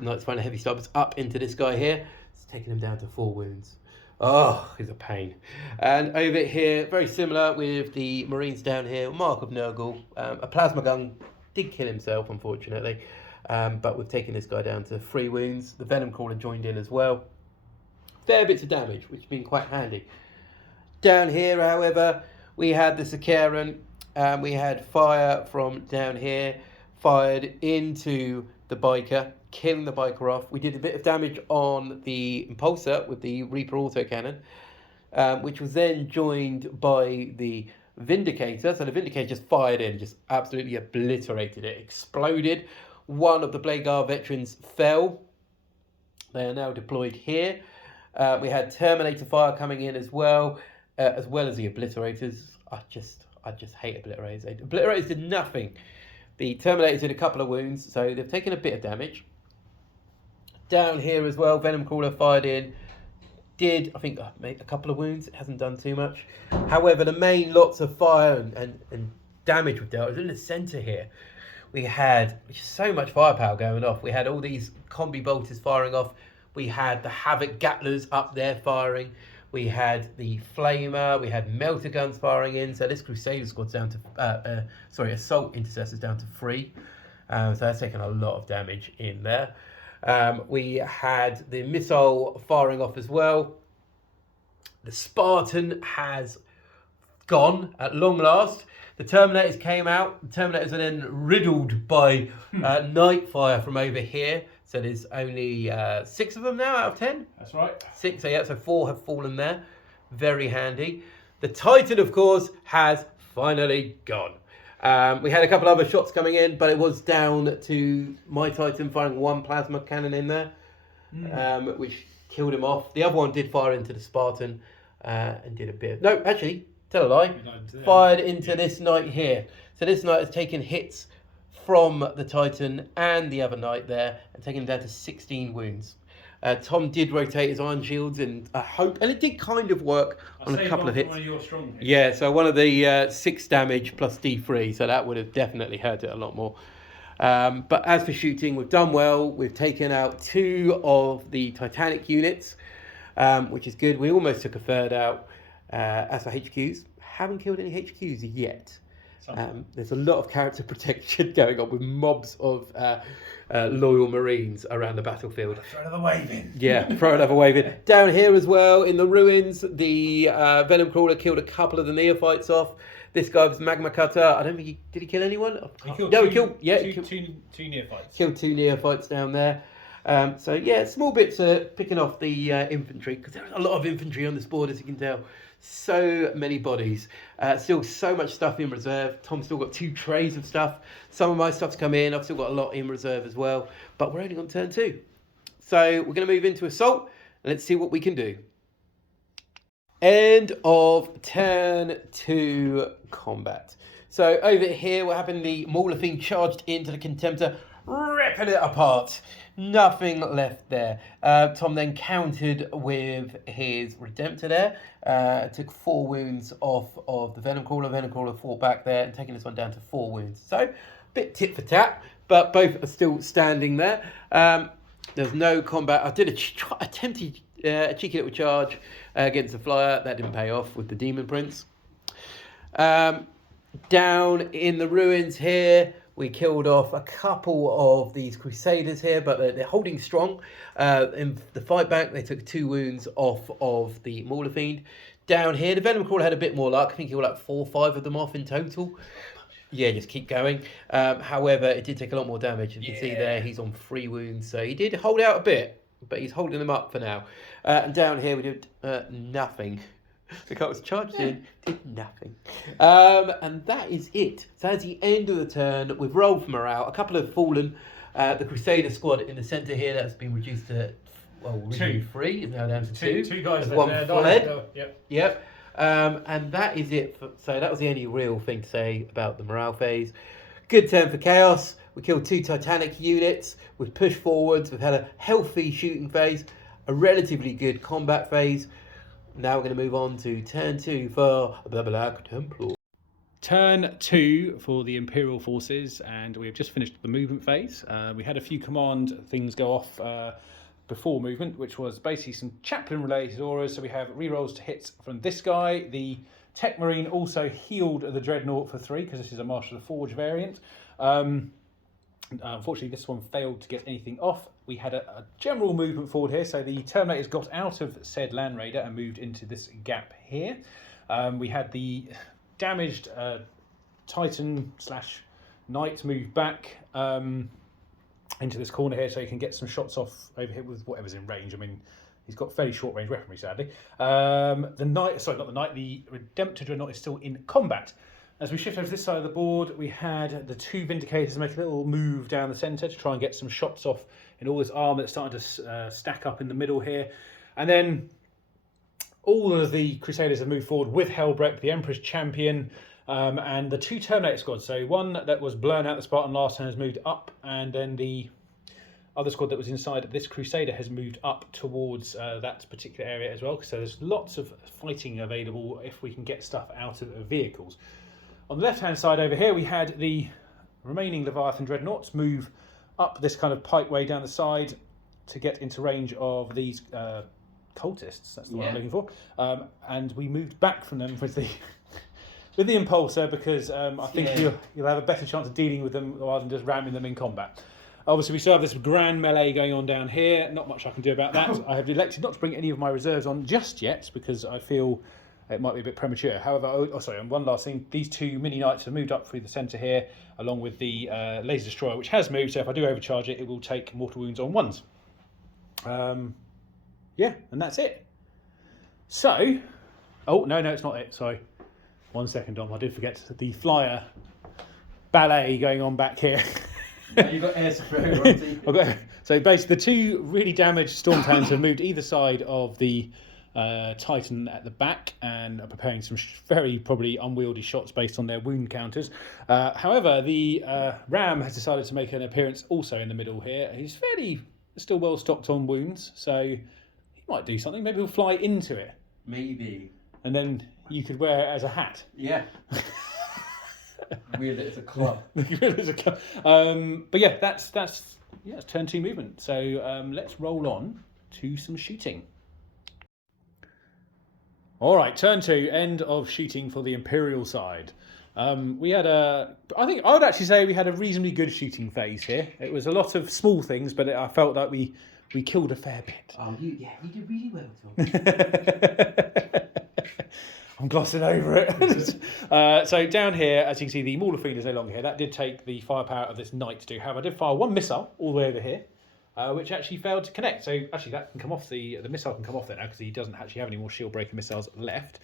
Knights firing heavy stubbs up into this guy here. It's taking him down to 4 wounds. Oh, he's a pain. And over here, very similar with the Marines down here. Mark of Nurgle. A plasma gun did kill himself, unfortunately. But we've taken this guy down to 3 wounds. The Venom Crawler joined in as well. Fair bits of damage, which has been quite handy. Down here, however, we had the Sakaran. We had fire from down here, fired into the biker, killing the biker off. We did a bit of damage on the Impulsor with the Reaper autocannon, which was then joined by the Vindicator. So the Vindicator just fired in, just absolutely obliterated it, exploded. One of the Blade Guard veterans fell. They are now deployed here. We had Terminator fire coming in as well as the Obliterators. I just hate Obliterators. Obliterators did nothing. The Terminators did a couple of wounds, so they've taken a bit of damage. Down here as well, Venom Crawler fired in. Did, I think, make a couple of wounds. It hasn't done too much. However, the main lots of fire and damage were dealt was in the centre here. We had so much firepower going off. We had all these Combi Bolters firing off. We had the Havoc Gattlers up there firing. We had the Flamer. We had Melter Guns firing in. So this Crusader squad's down to, Assault Intercessors down to 3. So that's taken a lot of damage in there. We had the Missile firing off as well. The Spartan has gone at long last. The Terminators came out. The Terminators are then riddled by night fire from over here. So there's only 6 of them now out of 10. That's right. 6, so 4 have fallen there. Very handy. The Titan, of course, has finally gone. We had a couple other shots coming in, but it was down to my Titan firing 1 plasma cannon in there, which killed him off. The other one did fire into the Spartan and did a bit. No, actually, tell a lie. Fired into this knight here. So this knight has taken hits from the Titan and the other knight there, and taking him down to 16 wounds. Tom did rotate his iron shields, and I hope, and it did kind of work on a couple of hits. One of your strong hits. Yeah, so one of the 6 damage plus D3, so that would have definitely hurt it a lot more. But as for shooting, we've done well. We've taken out 2 of the Titanic units, which is good. We almost took a third out. As for HQs, haven't killed any HQs yet. There's a lot of character protection going on with mobs of loyal Marines around the battlefield. Throw another wave in. Yeah, throw another wave in. Down here as well, in the ruins, the Venom Crawler killed a couple of the neophytes off. This guy was Magma Cutter. I don't think did he kill anyone? He killed two neophytes. Killed 2 neophytes down there. So yeah, small bits picking off the infantry, because there's a lot of infantry on this board, as you can tell. So many bodies. Still so much stuff in reserve. Tom's still got 2 trays of stuff. Some of my stuff's come in. I've still got a lot in reserve as well. But we're only on turn 2. So we're going to move into assault. And let's see what we can do. End of turn 2 combat. So over here, what happened? The Mauler Fiend charged into the Contemptor, ripping it apart. Nothing left there. Tom then countered with his Redemptor there. Took 4 wounds off of the Venom Crawler. Venom Crawler fought back there and taking this one down to 4 wounds. So a bit tit for tat, but both are still standing there. There's no combat. I did attempted a cheeky little charge against the Flyer. That didn't pay off with the Demon Prince. Down in the ruins here, we killed off a couple of these Crusaders here, but they're holding strong. In the fight back, they took 2 wounds off of the Mauler Fiend. Down here, the Venom Crawler had a bit more luck. I think he got like 4 or 5 of them off in total. Yeah, just keep going. However, it did take a lot more damage. You can see there, he's on 3 wounds. So he did hold out a bit, but he's holding them up for now. And down here, we did nothing. The guy was charged in, did nothing. And that is it. So that's the end of the turn. We've rolled for morale. A couple have fallen. The Crusader squad in the centre here, that's been reduced to, well, originally 3. It's now down to 2. 2 guys. One fled. Yep. And that is it. So that was the only real thing to say about the morale phase. Good turn for Chaos. We killed 2 Titanic units. We've pushed forwards. We've had a healthy shooting phase. A relatively good combat phase. Now we're going to move on to turn 2 for the Black Templar. Turn 2 for the Imperial forces, and we have just finished the movement phase. We had a few command things go off before movement, which was basically some chaplain-related auras. So we have rerolls to hits from this guy. The Tech Marine also healed the Dreadnought for 3, because this is a Marshal of the Forge variant. Unfortunately, this one failed to get anything off. We had a general movement forward here, so the Terminators got out of said Land Raider and moved into this gap here. We had the damaged Titan / Knight move back into this corner here, so he can get some shots off over here with whatever's in range. I mean, he's got fairly short range weaponry, sadly. The Redemptor Dreadnought is still in combat. As we shift over to this side of the board, we had the 2 Vindicators make a little move down the centre to try and get some shots off in all this armour that's starting to stack up in the middle here. And then all of the Crusaders have moved forward with Helbrecht, the Emperor's Champion, and the 2 Terminator squads. So one that was blown out the Spartan last turn has moved up, and then the other squad that was inside this Crusader has moved up towards that particular area as well. So there's lots of fighting available if we can get stuff out of vehicles. On the left-hand side over here, we had the remaining Leviathan Dreadnoughts move up this kind of pike way down the side to get into range of these cultists. That's the one I'm looking for. And we moved back from them with the with the Impulsor, because I think you'll have a better chance of dealing with them rather than just ramming them in combat. Obviously, we still have this grand melee going on down here. Not much I can do about that. I have elected not to bring any of my reserves on just yet, because I feel it might be a bit premature. However, and one last thing, these 2 mini knights have moved up through the centre here, along with the laser destroyer, which has moved. So if I do overcharge it, it will take mortal wounds on 1s. And that's it. So, no, it's not it. Sorry, 1 second, Dom. I did forget the Flyer ballet going on back here. You've got air superiority. So basically, the 2 really damaged Storm Towns have moved either side of the Titan at the back and are preparing some very probably unwieldy shots based on their wound counters. However, the Ram has decided to make an appearance also in the middle here. He's fairly still well stocked on wounds, so he might do something. Maybe he'll fly into it. Maybe. And then you could wear it as a hat. Yeah. Wield it as a club. But yeah, that's turn 2 movement. So let's roll on to some shooting. All right, turn 2, end of shooting for the Imperial side. We had I would actually say we had a reasonably good shooting phase here. It was a lot of small things, but I felt like we killed a fair bit. Oh, you did really well, Tom. I'm glossing over it. So down here, as you can see, the Mauler Fiend is no longer here. That did take the firepower of this knight to do. However, I did fire one missile all the way over here, which actually failed to connect. So actually that can come off, the missile can come off there now because he doesn't actually have any more shield breaker missiles left.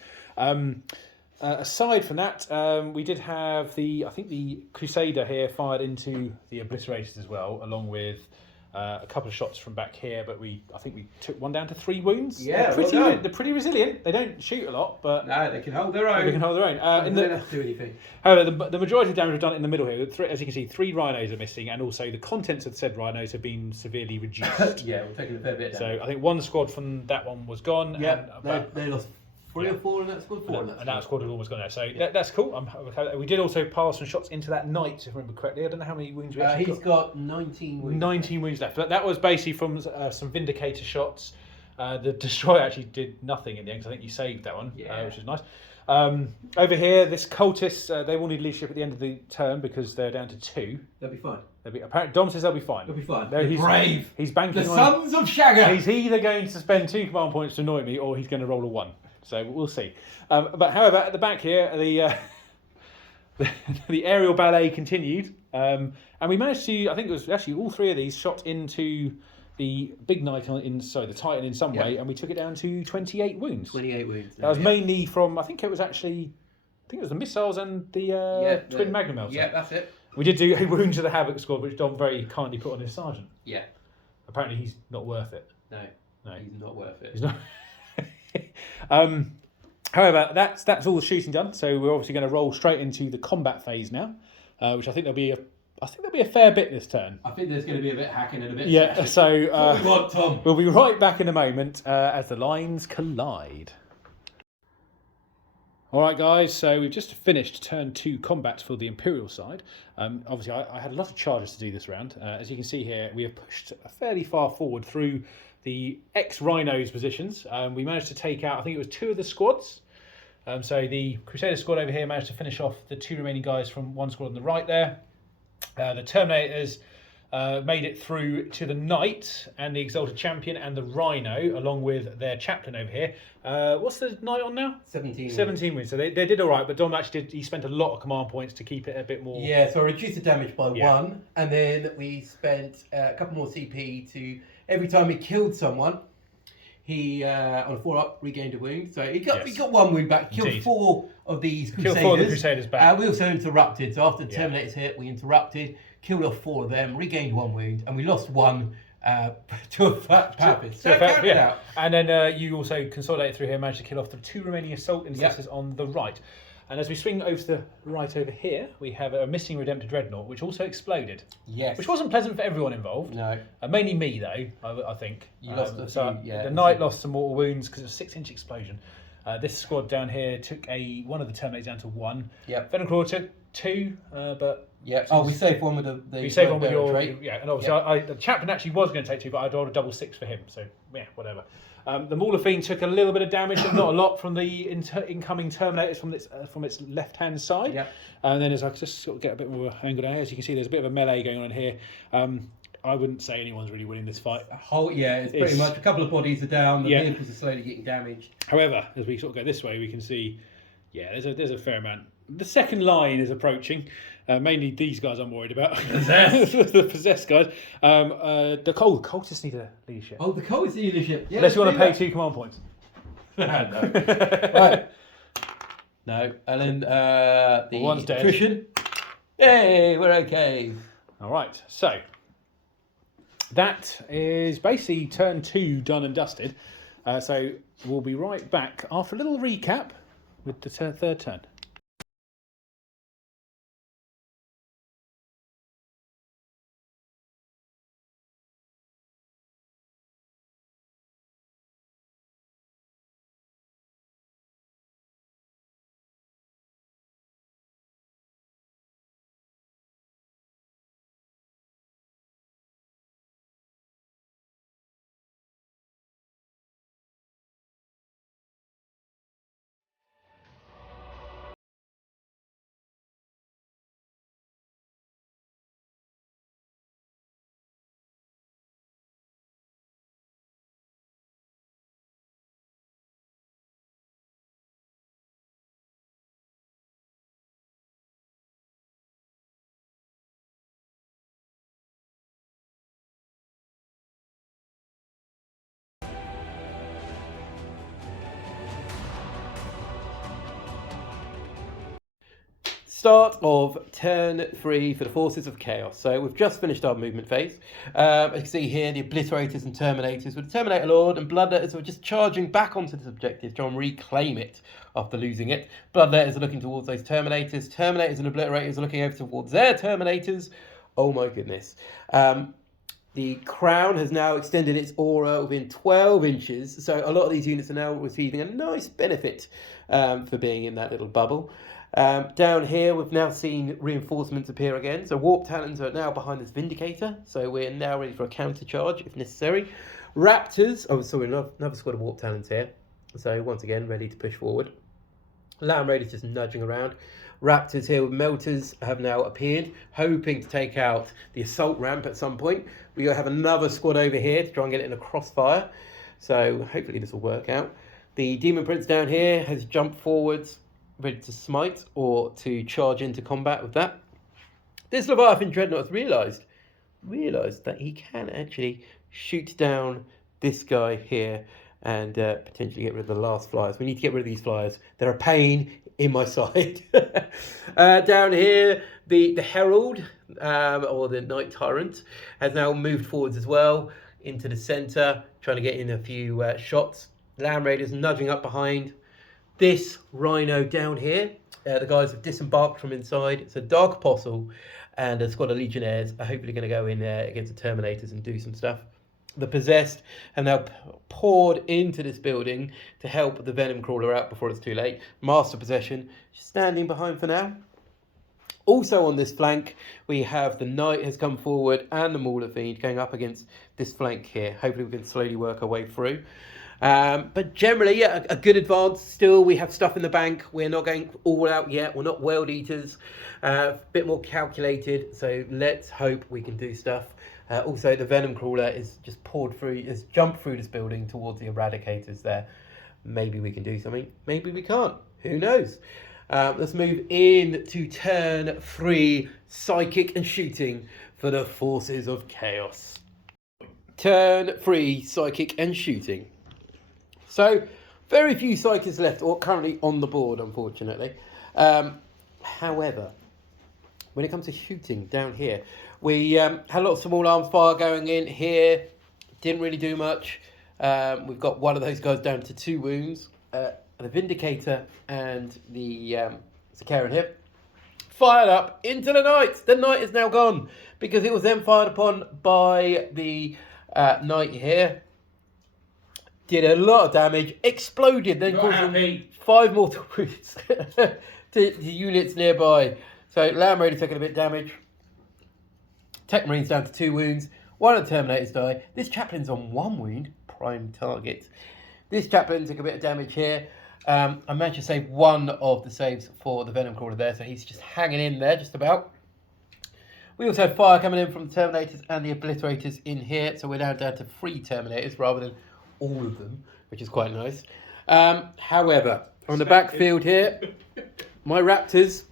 Aside from that, we did have I think the Crusader here fired into the Obliterators as well, along with a couple of shots from back here, but I think we took one down to 3 wounds. Yeah, they're pretty resilient. They don't shoot a lot, but no, they can hold their own. They can hold their own. They don't have to do anything. However, the majority of damage we've done in the middle here. As you can see, 3 rhinos are missing, and also the contents of said rhinos have been severely reduced. Yeah, we're taking a fair bit down. So I think one squad from that one was gone. Yeah, they lost 3 or 4 in that squad. 4 and that squad had almost gone there. So that's cool. We did also pass some shots into that knight, if I remember correctly. I don't know how many wounds we actually He's got 19 wounds. 19 wounds left. But that was basically from some Vindicator shots. The Destroyer actually did nothing in the end, because I think you saved that one, which is nice. Over here, this Cultist, they will need leadership at the end of the turn because they're down to 2. They'll be fine. Apparently, Dom says they'll be fine. They'll be fine. He's brave. He's banking the on... Sons of Shagger! He's either going to spend 2 command points to annoy me, or he's going to roll a 1. So we'll see. But however, at the back here, the aerial ballet continued, and we managed to. I think it was actually all 3 of these shot into the big knight the Titan in some way, and we took it down to 28 wounds. 28 wounds. That was mainly from. I think it was the missiles and the twin magnum melter. Yeah, that's it. We did do a wound to the Havoc squad, which Dom very kindly put on his sergeant. Yeah. Apparently, he's not worth it. No, he's not worth it. He's not. However, that's all the shooting done. So we're obviously going to roll straight into the combat phase now, which I think there'll be a fair bit this turn. I think there's going to be a bit hacking and a bit. Yeah. smashing. So Tom. We'll be right back in a moment as the lines collide. All right, guys. So we've just finished turn 2 combat for the Imperial side. Obviously, I had a lot of charges to do this round. As you can see here, we have pushed fairly far forward through the ex-Rhinos positions. We managed to take out, I think it was 2 of the squads. So the Crusader squad over here managed to finish off the 2 remaining guys from one squad on the right there. The Terminators made it through to the Knight and the Exalted Champion and the Rhino, along with their Chaplain over here. What's the Knight on now? 17 wins. So they did all right, but Dom actually he spent a lot of command points to keep it a bit more... Yeah, so I reduced the damage by 1, and then we spent a couple more CP to... Every time he killed someone, he, on a 4-up, regained a wound. So he got 1 wound back, killed 4 of these Crusaders. Killed 4 of the Crusaders back. We also interrupted. So after the Terminators hit, we interrupted, killed off 4 of them, regained 1 wound, and we lost 1 to a fat Papist. So out. And then you also consolidated through here, managed to kill off the 2 remaining assault instances on the right. And as we swing over to the right over here, we have a missing Redemptor Dreadnought, which also exploded. Yes. Which wasn't pleasant for everyone involved. No. Mainly me, though, I think. You lost a few, the Knight lost some mortal wounds because it was a 6-inch explosion. This squad down here took one of the Terminators down to 1. Yep. Venomclaw took 2, but... Yeah. Oh, we saved 1 with the we saved 1 with your... trait. Yeah, and obviously the Chaplain actually was going to take 2, but I rolled a double 6 for him, so yeah, whatever. The Mauler Fiend took a little bit of damage, but not a lot, from the incoming Terminators from its left-hand side. Yep. And then as I just sort of get a bit more angle down here, as you can see, there's a bit of a melee going on here. I wouldn't say anyone's really winning this fight. It's pretty much a couple of bodies are down, the vehicles are slowly getting damaged. However, as we sort of go this way, we can see, there's a fair amount. The second line is approaching. Mainly these guys I'm worried about. The possessed guys. The cultists need a leadership. Oh, the cultists need leadership. Yeah, unless you want to pay 2 command points. No. Right. No. And then the one's dead. attrition. Hey, we're okay. All right. So that is basically turn 2 done and dusted. So we'll be right back after a little recap with the third turn. Start of turn 3 for the Forces of Chaos. So we've just finished our movement phase. As you can see here, the Obliterators and Terminators with the Terminator Lord and Bloodletters are just charging back onto this objective to try and reclaim it after losing it. Bloodletters are looking towards those Terminators. Terminators and Obliterators are looking over towards their Terminators. Oh my goodness. The Crown has now extended its aura within 12 inches. So a lot of these units are now receiving a nice benefit for being in that little bubble. Down here, we've now seen reinforcements appear again. So Warp Talons are now behind this Vindicator. So we're now ready for a counter charge if necessary. Raptors, oh, sorry, another squad of Warp Talons here. So once again, ready to push forward. Land Raiders just nudging around. Raptors here with Melters have now appeared, hoping to take out the assault ramp at some point. We have another squad over here to try and get it in a crossfire. So hopefully this will work out. The Demon Prince down here has jumped forwards, ready to smite or to charge into combat with that. This Leviathan Dreadnought has realised that he can actually shoot down this guy here and potentially get rid of the last flyers. We need to get rid of these flyers. They're a pain in my side. Down here, the Herald, or the Knight Tyrant, has now moved forwards as well into the centre, trying to get in a few shots. Land Raiders nudging up behind. This Rhino down here, the guys have disembarked from inside. It's a Dark Apostle and a squad of Legionnaires are hopefully going to go in there against the Terminators and do some stuff. The Possessed have now poured into this building to help the Venom Crawler out before it's too late. Master Possession standing behind for now. Also on this flank, we have the Knight has come forward and the Mauler Fiend going up against this flank here. Hopefully we can slowly work our way through. But generally, yeah, a good advance. Still, we have stuff in the bank. We're not going all out yet. We're not World Eaters. A bit more calculated. So let's hope we can do stuff. Also, the Venom Crawler is just poured through, has jumped through this building towards the Eradicators there. Maybe we can do something. Maybe we can't. Who knows? Let's move in to turn 3, Psychic and Shooting for the Forces of Chaos. Turn 3, Psychic and Shooting. So, very few Psychics left, or currently on the board, unfortunately. However, when it comes to shooting down here, we had a lot of small arms fire going in here. Didn't really do much. We've got one of those guys down to 2 wounds. The Vindicator and the Sicarian here fired up into the Knight. The Knight is now gone because it was then fired upon by the Knight here. Did a lot of damage, exploded, then causing 5 mortal wounds to units nearby. So Land Raider taking a bit of damage. Tech Marines down to 2 wounds. One of the Terminators die. This Chaplain's on 1 wound, prime target. This Chaplain took a bit of damage here. I managed to save one of the saves for the Venom Crawler there, so he's just hanging in there just about. We also have fire coming in from the Terminators and the Obliterators in here, so we're now down to 3 Terminators rather than all of them, which is quite nice. However, on the backfield here, my Raptors,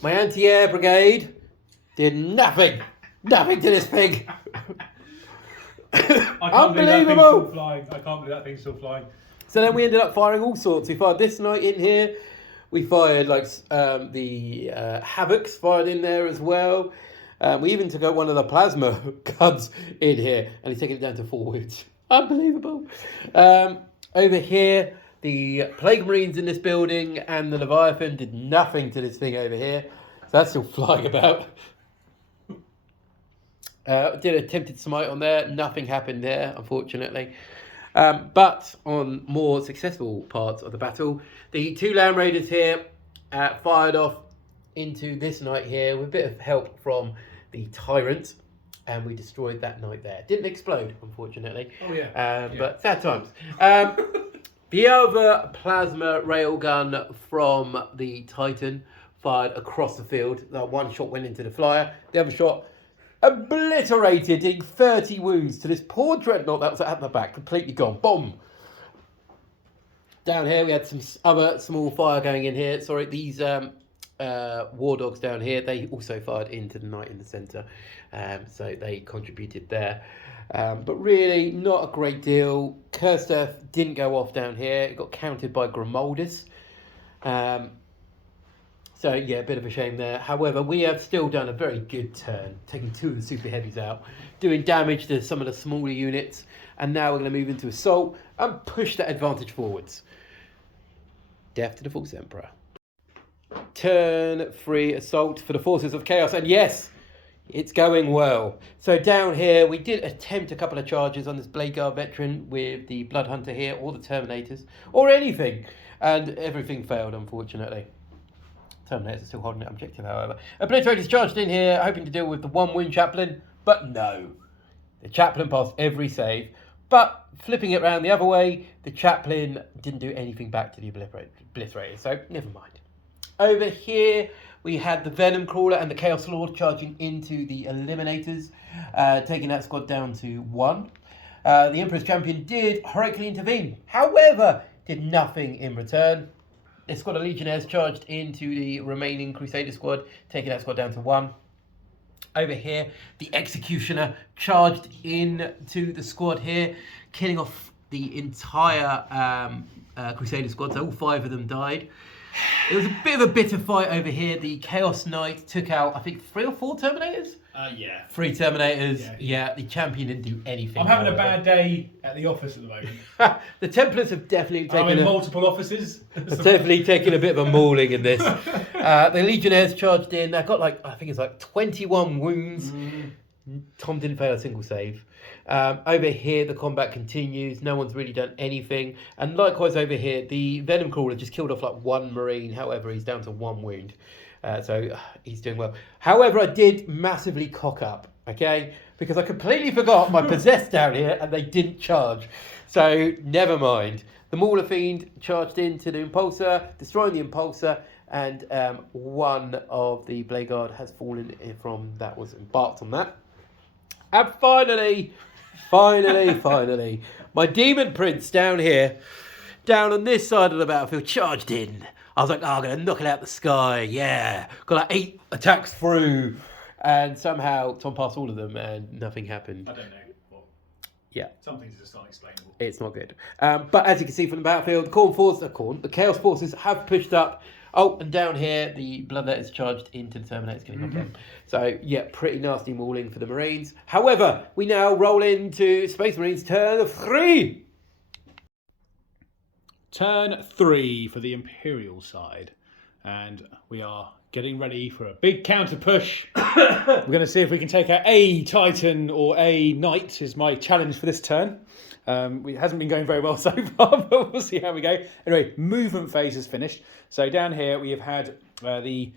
my anti-air brigade did nothing to this thing. Unbelievable! I can't believe that thing's still flying. So then we ended up firing all sorts. We fired this Knight in here. We fired like the Havocs fired in there as well. We even took out one of the plasma guns in here, and he's taking it down to 4 wounds. Unbelievable. Over here, the Plague Marines in this building and the Leviathan did nothing to this thing over here. So that's still flying about. Did a attempted smite on there. Nothing happened there, unfortunately. But on more successful parts of the battle, the 2 Land Raiders here fired off into this knight here with a bit of help from the Tyrant. And we destroyed that knight there. Didn't explode, unfortunately. Oh, yeah. But sad times. The other plasma railgun from the Titan fired across the field. That one shot went into the flyer. The other shot obliterated, doing 30 wounds to this poor dreadnought that was at the back, completely gone. Boom! Down here, we had some other small fire going in here. Sorry, these war dogs down here, they also fired into the knight in the centre. So they contributed there. But really, not a great deal. Kurstev didn't go off down here. It got countered by Grimoldus. So, yeah, a bit of a shame there. However, we have still done a very good turn, taking 2 of the super heavies out, doing damage to some of the smaller units. And now we're going to move into assault and push that advantage forwards. Death to the False Emperor. Turn 3 assault for the forces of chaos. And yes, it's going well. So down here, we did attempt a couple of charges on this Blade Guard veteran with the Blood Hunter here, or the Terminators, or anything. And everything failed, unfortunately. Terminators are still holding that objective, however. Obliterators charged in here, hoping to deal with the 1 wound chaplain, but no. The chaplain passed every save, but flipping it around the other way, the chaplain didn't do anything back to the obliterators, so never mind. Over here, we had the Venom Crawler and the Chaos Lord charging into the Eliminators, taking that squad down to 1. The Emperor's Champion did heroically intervene, however, did nothing in return. The squad of Legionnaires charged into the remaining Crusader squad, taking that squad down to 1. Over here, the Executioner charged into the squad here, killing off the entire Crusader squad, so all 5 of them died. It was a bit of a bitter fight over here. The Chaos Knight took out, I think, 3 or 4 Terminators? Yeah. 3 Terminators. Yeah, the champion didn't do anything. I'm having a bad day at the office at the moment. The Templars have definitely taken I'm in multiple offices. have definitely taken a bit of a mauling in this. The Legionnaires charged in. They got I think it's 21 wounds. Tom didn't fail a single save. Over here, the combat continues. No one's really done anything. And likewise over here, the Venom Crawler just killed off 1 Marine. However, he's down to 1 wound. So he's doing well. However, I did massively cock up, okay? Because I completely forgot my possessed down here and they didn't charge. So never mind. The Mauler Fiend charged into the Impulsor, destroying the Impulsor, and 1 of the Blade Guard has fallen from that, was embarked on that. And finally, my Demon Prince down here, down on this side of the battlefield, charged in. I was like, I'm going to knock it out the sky, yeah. Got 8 attacks through. And somehow Tom passed all of them and nothing happened. I don't know. Well, yeah. Some things are just unexplainable. It's not good. But as you can see from the battlefield, the Chaos Forces have pushed up. Oh, and down here, the Bloodletters charged into the Terminators, killing off them. So, yeah, pretty nasty mauling for the Marines. However, we now roll into Space Marines turn 3. Turn 3 for the Imperial side. And we are getting ready for a big counter push. We're going to see if we can take out a Titan or a Knight is my challenge for this turn. It hasn't been going very well so far, but we'll see how we go. Anyway, movement phase is finished. So down here we have had the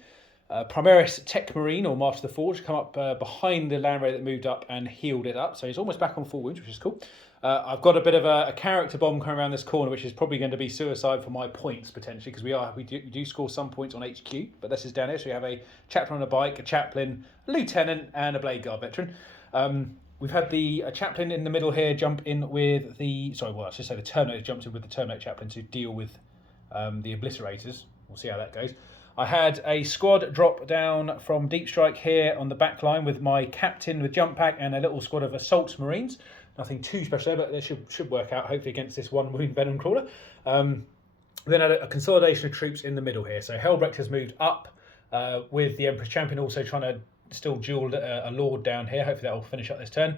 Primaris Tech Marine, or March of the Forge, come up behind the Land Raider that moved up and healed it up. So he's almost back on 4 wounds, which is cool. I've got a bit of a character bomb coming around this corner, which is probably going to be suicide for my points, potentially, because we do score some points on HQ, but this is down here. So we have a chaplain on a bike, a chaplain, a lieutenant, and a Blade Guard veteran. We've had the chaplain in the middle here jump in with the... Sorry, well, I should say the Terminator jumped in with the Terminator chaplain to deal with the Obliterators. We'll see how that goes. I had a squad drop down from Deep Strike here on the back line with my captain with jump pack and a little squad of Assault Marines. Nothing too special there, but they should work out, hopefully, against this 1 wound Venom Crawler. Then had a consolidation of troops in the middle here. So Helbrecht has moved up with the Emperor's Champion also trying to still duelled a Lord down here. Hopefully that will finish up this turn.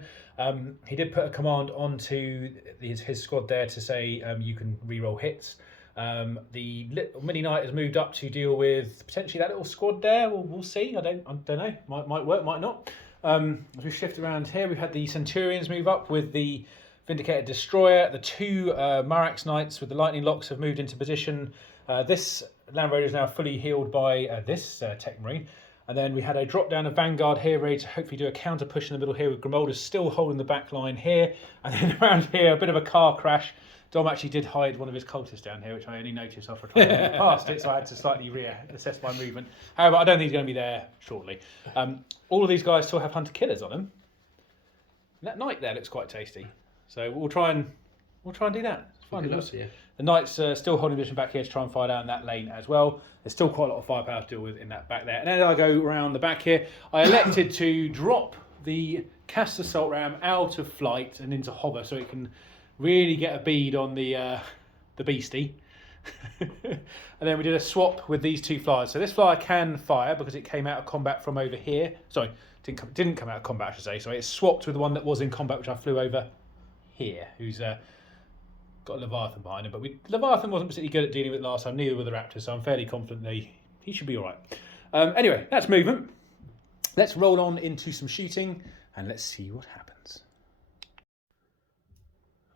He did put a command onto his squad there to say you can reroll hits. The mini knight has moved up to deal with potentially that little squad there. We'll see. I don't know. Might work, might not. As we shift around here, we've had the Centurions move up with the Vindicator Destroyer. The two Marax Knights with the Lightning Locks have moved into position. This Land Raider is now fully healed by this Tech Marine. And then we had a drop down of Vanguard here, ready to hopefully do a counter push in the middle here with Grimolda still holding the back line here. And then around here, a bit of a car crash. Dom actually did hide one of his cultists down here, which I only noticed after trying to move past it, so I had to slightly reassess my movement. However, I don't think he's going to be there shortly. All of these guys still have Hunter Killers on them. And that knight there looks quite tasty. So we'll try and do that. It's fun. The Knights still holding position back here to try and fire down that lane as well. There's still quite a lot of firepower to deal with in that back there. And then I go around the back here. I elected to drop the Cast Assault Ram out of flight and into hover so it can really get a bead on the beastie. And then we did a swap with these two flyers. So this flyer can fire because it came out of combat from over here. Sorry, didn't come out of combat, I should say. So it's swapped with the one that was in combat, which I flew over here, who's got a Leviathan behind him, but Leviathan wasn't particularly good at dealing with it last time, neither were the Raptors, so I'm fairly confident he should be all right. Anyway, that's movement. Let's roll on into some shooting, and let's see what happens.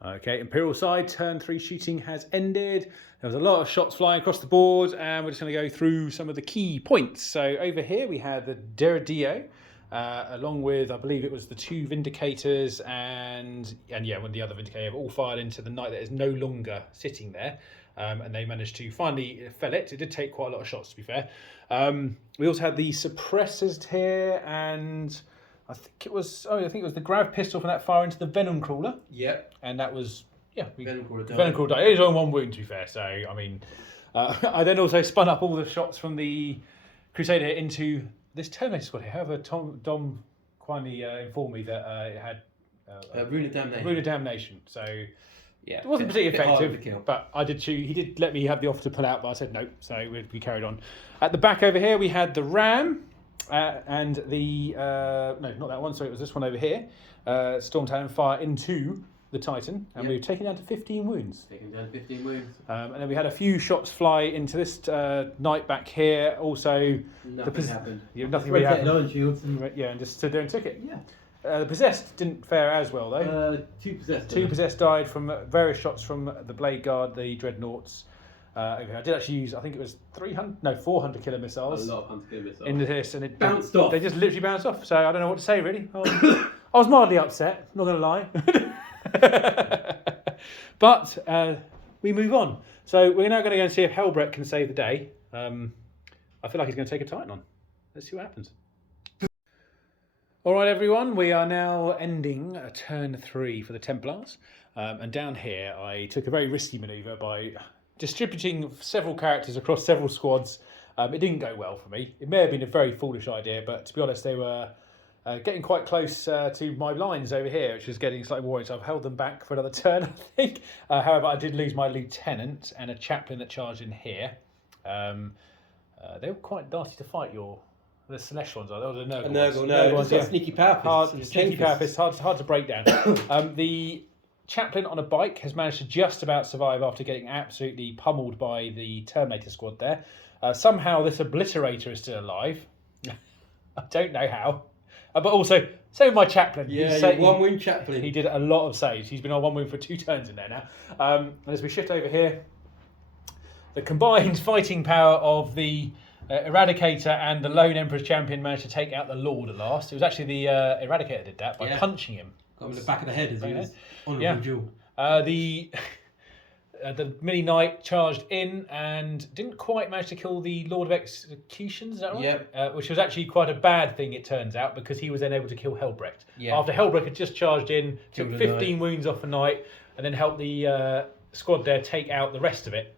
Okay, Imperial side, turn 3 shooting has ended. There was a lot of shots flying across the board, and we're just going to go through some of the key points. So over here we had the Derridio, along with, I believe it was the 2 Vindicators and yeah, when the other Vindicator all fired into the knight that is no longer sitting there. And they managed to finally fell it. It did take quite a lot of shots, to be fair. We also had the suppressors here, and I think it was the grav pistol from that fire into the Venom Crawler. Yep. And that was, Venom Crawler died. It is on 1 wound, to be fair. So, I mean, I then also spun up all the shots from the Crusader into this Terminator squad here. However, Dom kindly informed me that it had Rune of Damnation. Rune of Damnation. So yeah, it wasn't particularly effective, but I did choose. He did let me have the offer to pull out, but I said no. So we carried on. At the back over here, we had the Ram and the no, not that one. Sorry, it was this one over here. Storm Talon fire into the Titan, and we've taken down to 15 wounds. Taken down 15 wounds. And then we had a few shots fly into this knight back here. Also, nothing happened. Nothing really happened. And just stood there and took it. Yeah. The Possessed didn't fare as well though. 2 Possessed. 2 Possessed died from various shots from the Blade Guard, the Dreadnoughts. I did actually use, I think it was 400 killer missiles. A lot of hunter killer missiles. Into this, and it bounced off. They just literally bounced off. So I don't know what to say really. I was mildly upset. Not going to lie. But we move on. So we're now going to go and see if Helbrecht can save the day. I feel like he's going to take a Titan on. Let's see what happens. All right, everyone, we are now ending turn 3 for the Templars. And down here, I took a very risky manoeuvre by distributing several characters across several squads. It didn't go well for me. It may have been a very foolish idea, but to be honest, they were getting quite close to my lines over here, which was getting slightly worried. So I've held them back for another turn, I think. However, I did lose my lieutenant and a chaplain that charged in here. They were quite nasty to fight. The Celeste ones are. They were the Nurgle ones. Yeah. Sneaky power fist. Sneaky power fist. Hard to break down. The chaplain on a bike has managed to just about survive after getting absolutely pummeled by the Terminator squad there. Somehow this Obliterator is still alive. I don't know how. But also, so my chaplain. Yeah, 1 wound chaplain. He did a lot of saves. He's been on 1 wound for 2 turns in there now. And as we shift over here, the combined fighting power of the Eradicator and the Lone Emperor's Champion managed to take out the Lord at last. It was actually the Eradicator that did that by punching him. Got him in the back of the head as he was honourable duel. The Mini Knight charged in and didn't quite manage to kill the Lord of Executions, is that right? Yep. Which was actually quite a bad thing, it turns out, because he was then able to kill Helbrecht. Yeah. After Helbrecht had just charged in, took 15 wounds off a knight, and then helped the squad there take out the rest of it.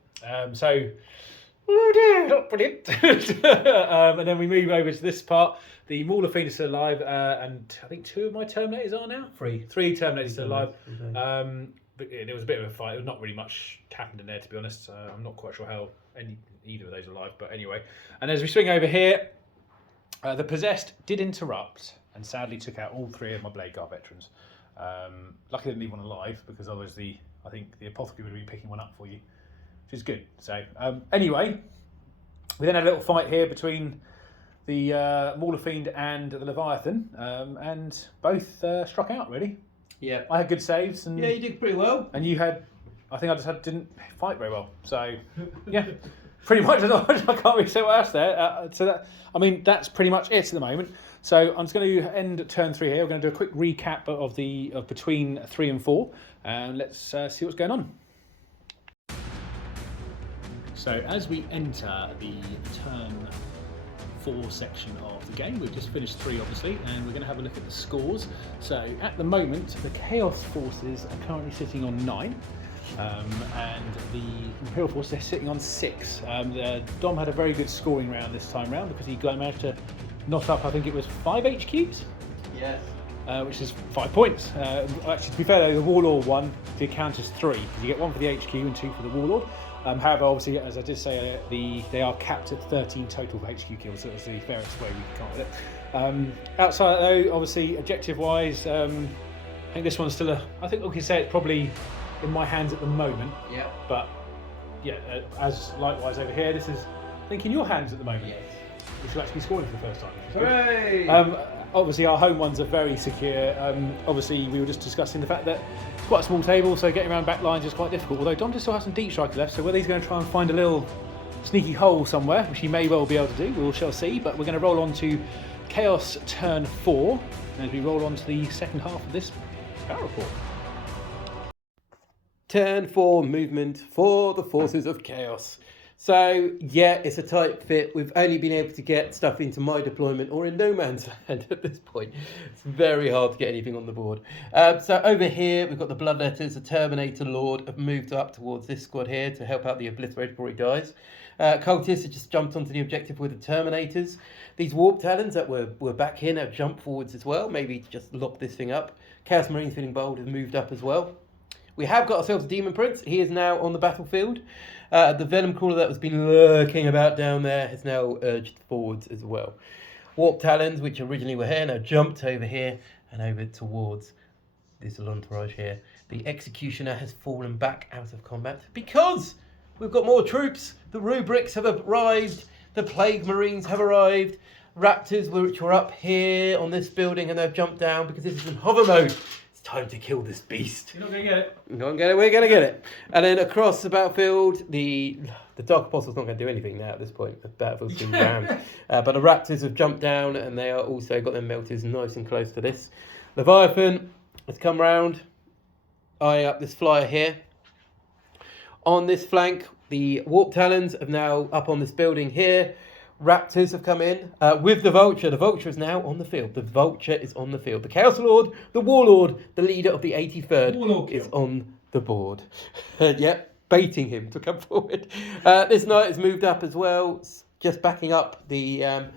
Oh dear, not brilliant. And then we move over to this part. The Mauler Fiend is still alive, and I think 2 of my Terminators are now? 3 Terminators still alive. But there was a bit of a fight. There was not really much happened in there, to be honest. I'm not quite sure how either of those are alive, but anyway. And as we swing over here, The Possessed did interrupt and sadly took out all 3 of my Blade Guard veterans. Luckily, I didn't leave one alive because otherwise I think the Apothecary would have been picking one up for you, which is good. So anyway, we then had a little fight here between the Mauler Fiend and the Leviathan, and both struck out really. Yeah. I had good saves, and Yeah, you did pretty well. And you had, I think I just didn't fight very well. So yeah, pretty much. I can't really say what else there. That's pretty much it at the moment. So I'm just going to end turn 3 here. We're going to do a quick recap of between 3 and 4, and let's see what's going on. So as we enter the turn 4 section of the game, we've just finished 3 obviously, and we're going to have a look at the scores. So at the moment, the Chaos forces are currently sitting on 9. And the Imperial force, they're sitting on 6. Dom had a very good scoring round this time round because he managed to knot up, I think it was 5 HQs? Yes. Which is 5 points. Actually, to be fair though, the Warlord one did count as 3, because you get 1 for the HQ and 2 for the Warlord. However, obviously, as I did say, they are capped at 13 total for HQ kills, so it's the fairest way we can count it. Outside of that though, obviously, objective-wise, I think this one's still I think we can say it's probably in my hands at the moment. Yeah. But yeah, as likewise over here, this is I think in your hands at the moment. Yes. Which will actually be scoring for the first time. Hooray! Obviously, our home ones are very secure. Obviously, we were just discussing the fact that it's quite a small table, so getting around back lines is quite difficult. Although Dom just still has some deep strikers left, so whether he's going to try and find a little sneaky hole somewhere, which he may well be able to do, we shall see. But we're going to roll on to Chaos turn 4 as we roll on to the second half of this battle report. Turn 4 movement for the forces of chaos. So yeah, it's a tight fit. We've only been able to get stuff into my deployment or in no man's land at this point. It's very hard to get anything on the board. So over here, we've got the Bloodletters. The Terminator Lord have moved up towards this squad here to help out the Obliterator before he dies. Cultists have just jumped onto the objective with the Terminators. These Warp Talons that were back here now jump forwards as well, maybe to just lock this thing up. Chaos Marines feeling bold have moved up as well. We have got ourselves a Demon Prince. He is now on the battlefield. The Venom Crawler that has been lurking about down there has now urged forwards as well. Warp Talons, which originally were here, now jumped over here and over towards this entourage here. The Executioner has fallen back out of combat because we've got more troops. The Rubrics have arrived. The Plague Marines have arrived. Raptors, which were up here on this building, and they've jumped down because this is in hover mode. Time to kill this beast. You're not going to get it. We're going to get it. And then across the battlefield, the Dark Apostle's not going to do anything now at this point. The battlefield's been rammed. But the Raptors have jumped down, and they are also got their melters nice and close to this. Leviathan has come round, eyeing up this flyer here. On this flank, the Warp Talons are now up on this building here. Raptors have come in with the Vulture. The Vulture is now on the field. The Vulture is on the field. The Chaos Lord, the Warlord, the leader of the 83rd is on the board. Yep, baiting him to come forward. This knight has moved up as well, just backing up the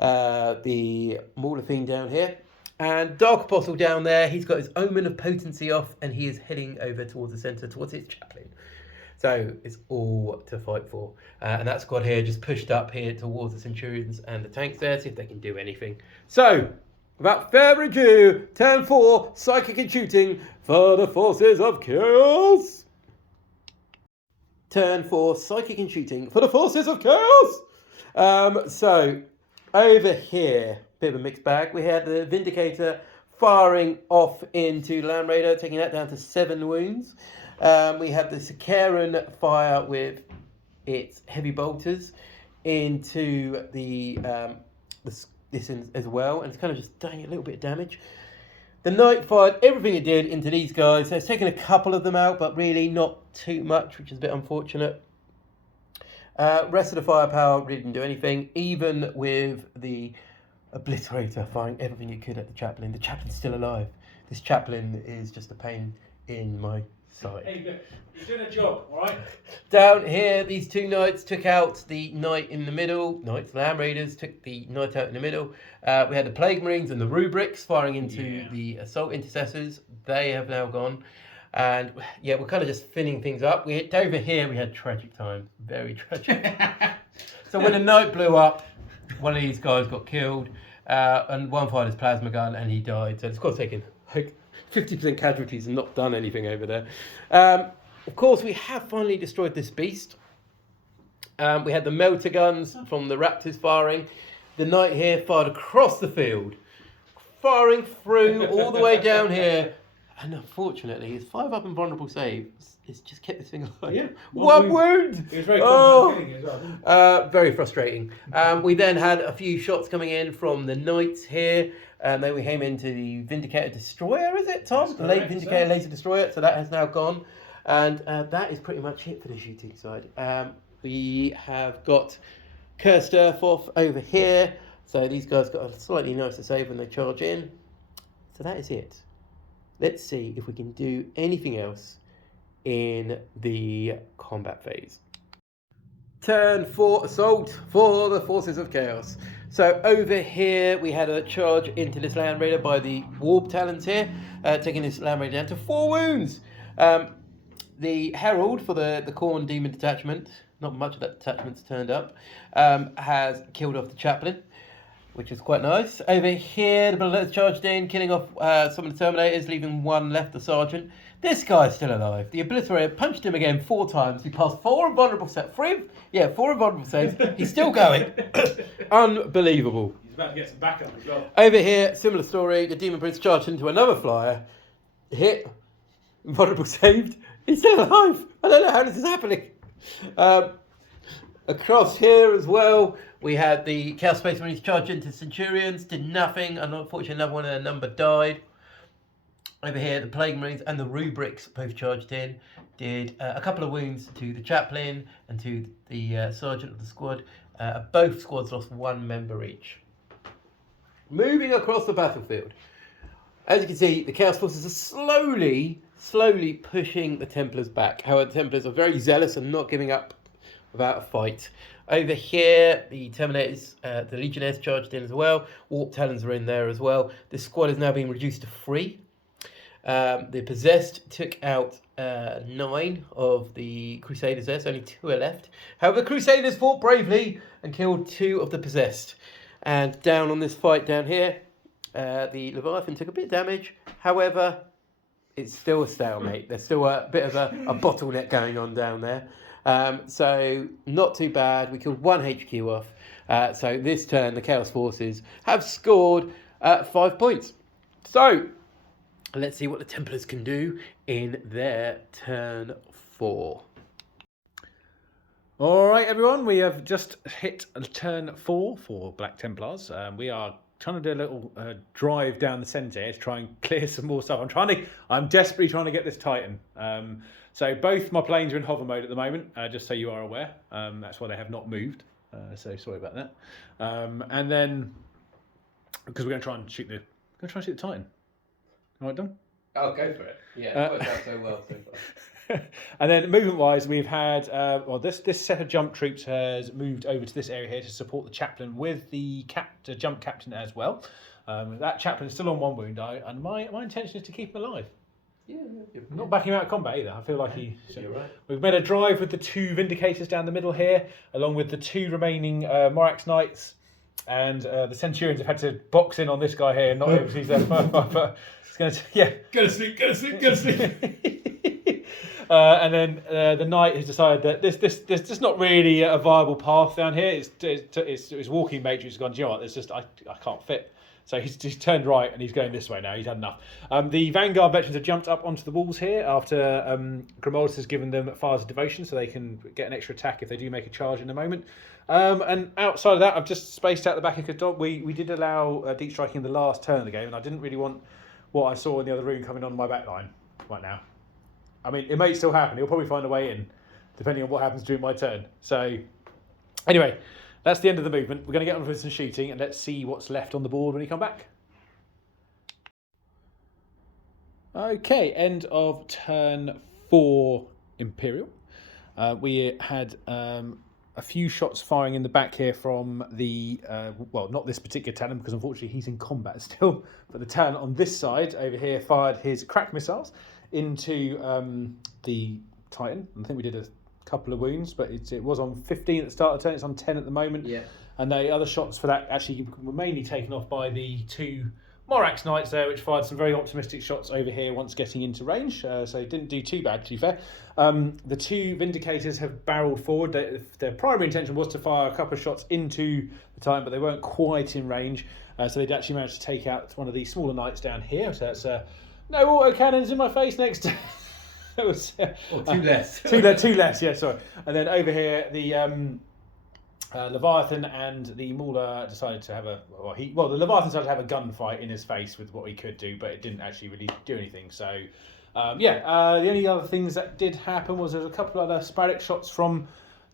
Mauler Fiend down here. And Dark Apostle down there, he's got his Omen of Potency off, and he is heading over towards the centre, towards his chaplain. So it's all to fight for. And that squad here just pushed up here towards the Centurions and the tanks there, see if they can do anything. So, without further ado, turn 4, Psychic and Shooting for the forces of chaos. Turn 4, Psychic and Shooting for the forces of chaos. So, over here, bit of a mixed bag. We had the Vindicator firing off into Land Raider, taking that down to 7 wounds. We had the Sikaran fire with its heavy bolters into this as well, and it's kind of just doing a little bit of damage. The Knight fired everything it did into these guys, so it's taken a couple of them out, but really not too much, which is a bit unfortunate. Rest of the firepower really didn't do anything, even with the Obliterator firing everything it could at the Chaplain. The Chaplain's still alive. This Chaplain is just a pain in my side. Hey, look, he's doing a job, all right? Down here, these two Knights took out the Knight in the middle. Land Raiders took the Knight out in the middle. We had the Plague Marines and the Rubrics firing into the Assault Intercessors. They have now gone. And yeah, we're kind of just finning things up. Over here, we had tragic times. Very tragic. So when the Knight blew up, one of these guys got killed, and one fired his plasma gun and he died. So the squad's taken like 50% casualties and not done anything over there. Of course, we have finally destroyed this beast. We had the melter guns from the Raptors firing. The knight here fired across the field, firing through all the way down here. And unfortunately, his 5 up and vulnerable save has just kept this thing alive. Yeah, one wound. It was very confident as well, wasn't it? Very frustrating. We then had a few shots coming in from the knights here. Then we came into the Vindicator Destroyer, is it, Tom? That's The late correct, Vindicator sir. Laser Destroyer. So that has now gone. And that is pretty much it for the shooting side. We have got Cursed Earth off over here. So these guys got a slightly nicer save when they charge in. So that is it. Let's see if we can do anything else in the combat phase. Turn 4 assault for the Forces of Chaos. So over here we had a charge into this Land Raider by the Warp Talons here, taking this Land Raider down to 4 wounds. The Herald for the Khorne Demon Detachment, not much of that detachment's turned up, has killed off the Chaplain, which is quite nice. Over here, the Bullets charged in, killing off some of the Terminators, leaving one left, the Sergeant. This guy's still alive. The Obliterator punched him again 4 times. He passed 4 invulnerable saves. 4 invulnerable saves. He's still going. Unbelievable. He's about to get some backup as well. Over here, similar story. The Demon Prince charged into another flyer. Hit. Invulnerable saved. He's still alive. I don't know how this is happening. Across here as well, we had the Chaos Space Marines charge into Centurions, did nothing, and unfortunately another one of their number died. Over here, the Plague Marines and the Rubrics both charged in, did a couple of wounds to the Chaplain and to the Sergeant of the squad. Both squads lost 1 member each. Moving across the battlefield. As you can see, the Chaos Forces are slowly pushing the Templars back. However, the Templars are very zealous and not giving up without a fight. Over here, the Terminators, the Legionnaires charged in as well. Warp Talons are in there as well. This squad is now being reduced to 3. The Possessed took out 9 of the Crusaders there, so only 2 are left. However, the Crusaders fought bravely and killed 2 of the Possessed. And down on this fight down here, the Leviathan took a bit of damage. However, it's still a stalemate. There's still a bit of a bottleneck going on down there. So not too bad. We killed 1 HQ off. So this turn, the Chaos Forces have scored 5 points. So let's see what the Templars can do in their turn 4. All right, everyone. We have just hit turn 4 for Black Templars. We are trying to do a little drive down the centre here to try and clear some more stuff. I'm desperately trying to get this Titan. So both my planes are in hover mode at the moment, just so you are aware. That's why they have not moved. So sorry about that. And then because we're going to try and shoot the Titan. All right, Dom? Oh, go for it. Yeah, it worked out so well so far. And then movement-wise, we've had this set of jump troops has moved over to this area here to support the Chaplain with the jump captain as well. That Chaplain is still on 1 wound, and my intention is to keep him alive. Yeah, I'm not backing him out of combat either. I feel like You're right. We've made a drive with the 2 Vindicators down the middle here, along with the 2 remaining Morax Knights, and the Centurions have had to box in on this guy here and not able to use their firefighter. It's going to, Go to sleep. and then the Knight has decided that there's just not really a viable path down here. It's walking matrix has gone, do you know what, there's just, I can't fit. So he's turned right and he's going this way now. He's had enough. The Vanguard veterans have jumped up onto the walls here after Grimoldus has given them Fires of Devotion, so they can get an extra attack if they do make a charge in a moment. And outside of that, I've just spaced out the back of Kadog. We did allow deep striking in the last turn of the game, and I didn't really want what I saw in the other room coming on my back line right now. I mean, it may still happen. He'll probably find a way in, depending on what happens during my turn. So, anyway, that's the end of the movement. We're going to get on with some shooting, and let's see what's left on the board when we come back. Okay, end of turn 4 Imperial. We had a few shots firing in the back here from the, well, not this particular Talon, because unfortunately he's in combat still, but the Talon on this side over here fired his crack missiles into the Titan. I think we did a couple of wounds, but it was on 15 at the start of the turn. It's on 10 at the moment. Yeah. And the other shots for that actually were mainly taken off by the 2 Morax Knights there, which fired some very optimistic shots over here once getting into range. So it didn't do too bad, to be fair. The 2 Vindicators have barreled forward. Their primary intention was to fire a couple of shots into the Titan, but they weren't quite in range. So they'd actually managed to take out one of the smaller Knights down here. So that's no autocannons in my face next. It was two less. two less. Yeah, sorry. And then over here, the Leviathan and the Mauler decided to have the Leviathan decided to have a gunfight in his face with what he could do, but it didn't actually really do anything. So, the only other things that did happen was there's a couple of other sporadic shots from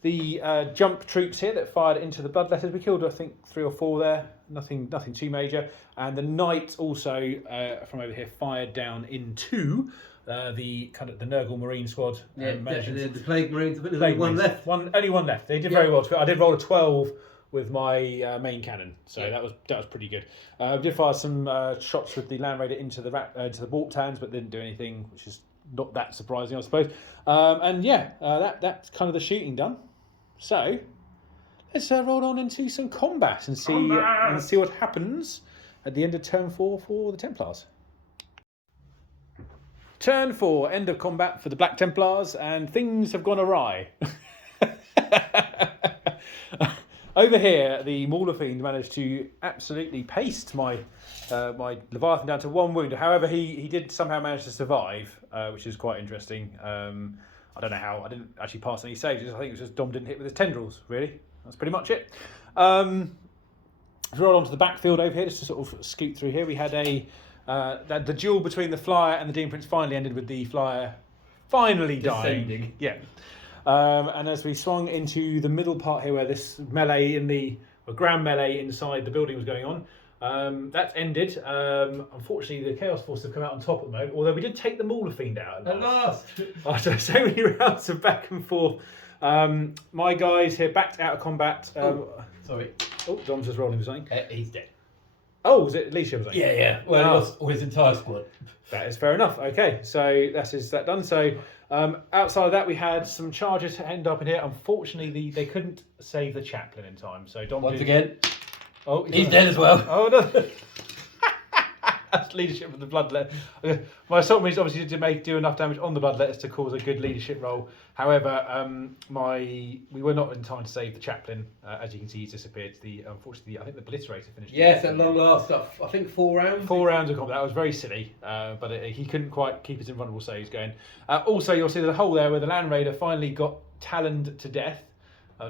the jump troops here that fired into the bloodletters. We killed, I think, 3 or 4 there. Nothing too major. And the Knight also from over here fired down into the Nurgle Marine squad. The Plague Marines. There's only one left. Only one left. They did very well. I did roll a 12 with my main cannon, so that was pretty good. I did fire some shots with the Land Raider into the Warp Tans, but didn't do anything, which is not that surprising, I suppose. That's kind of the shooting done. So let's roll on into some combat and see what happens at the end of turn 4 for the Templars. Turn 4, end of combat for the Black Templars, and things have gone awry. Over here, the Mauler Fiend managed to absolutely paste my Leviathan down to 1 wound. However, he did somehow manage to survive, which is quite interesting. I don't know how. I didn't actually pass any saves. I think it was just Dom didn't hit with his tendrils, really. That's pretty much it. Let's roll on to the backfield over here, just to sort of scoot through here. We had the duel between the Flyer and the Demon Prince finally ended with the Flyer finally dying. Yeah. And as we swung into the middle part here where this melee grand melee inside the building was going on, that's ended. Unfortunately, the Chaos Force have come out on top at the moment, although we did take the Mauler Fiend out at last. After so many rounds of back and forth. My guys here backed out of combat. Sorry. Oh, Dom's just rolling for something. He's dead. Oh, was it Alicia? Was it? Yeah. Well, he lost all his entire squad. That is fair enough. Okay, so that done. So outside of that, we had some charges to end up in here. Unfortunately, they couldn't save the chaplain in time. So Dom again. Oh, he's dead as well. Oh no. That's leadership with the bloodlet. My assault marines obviously did do enough damage on the bloodletters to cause a good leadership roll. However, we were not in time to save the chaplain. As you can see, he's disappeared. Unfortunately, I think the Obliterator finished. Yes, at long last, I think 4 rounds. 4 rounds of combat. That was very silly, but he couldn't quite keep his invulnerable saves going. Also, you'll see there's a hole there where the Land Raider finally got taloned to death.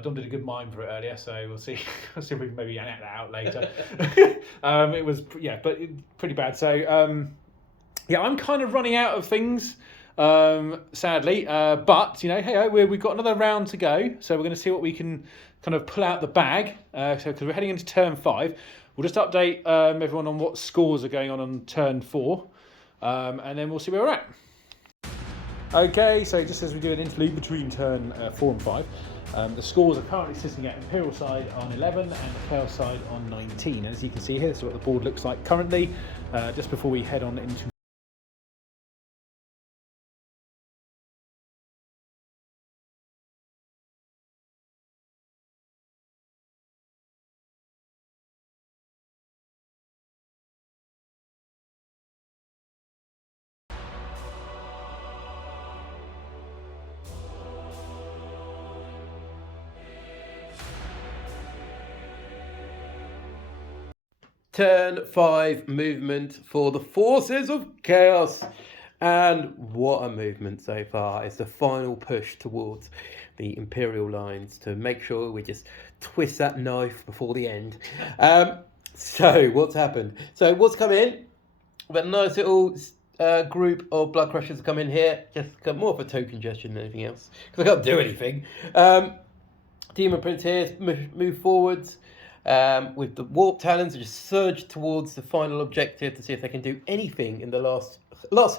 Dom did a good mime for it earlier, so we'll see. We'll see if we can maybe edit that out later. It was pretty bad. So I'm kind of running out of things, sadly. But hey, we've got another round to go, so we're going to see what we can kind of pull out the bag. Because we're heading into turn 5, we'll just update everyone on what scores are going on turn 4, and then we'll see where we're at. Okay, so just as we do an interlude between turn 4 and 5. The scores are currently sitting at Imperial side on 11 and the Chaos side on 19. And as you can see here, this is what the board looks like currently, just before we head on into Turn 5 movement for the Forces of Chaos. And what a movement so far. It's the final push towards the Imperial lines to make sure we just twist that knife before the end. So what's happened? So what's come in? We've got a nice little group of Blood Crushers come in here. Just more of a token gesture than anything else, because I can't do anything. Demon Prince here, move forwards. With the Warp Talons, just surge towards the final objective to see if they can do anything in the last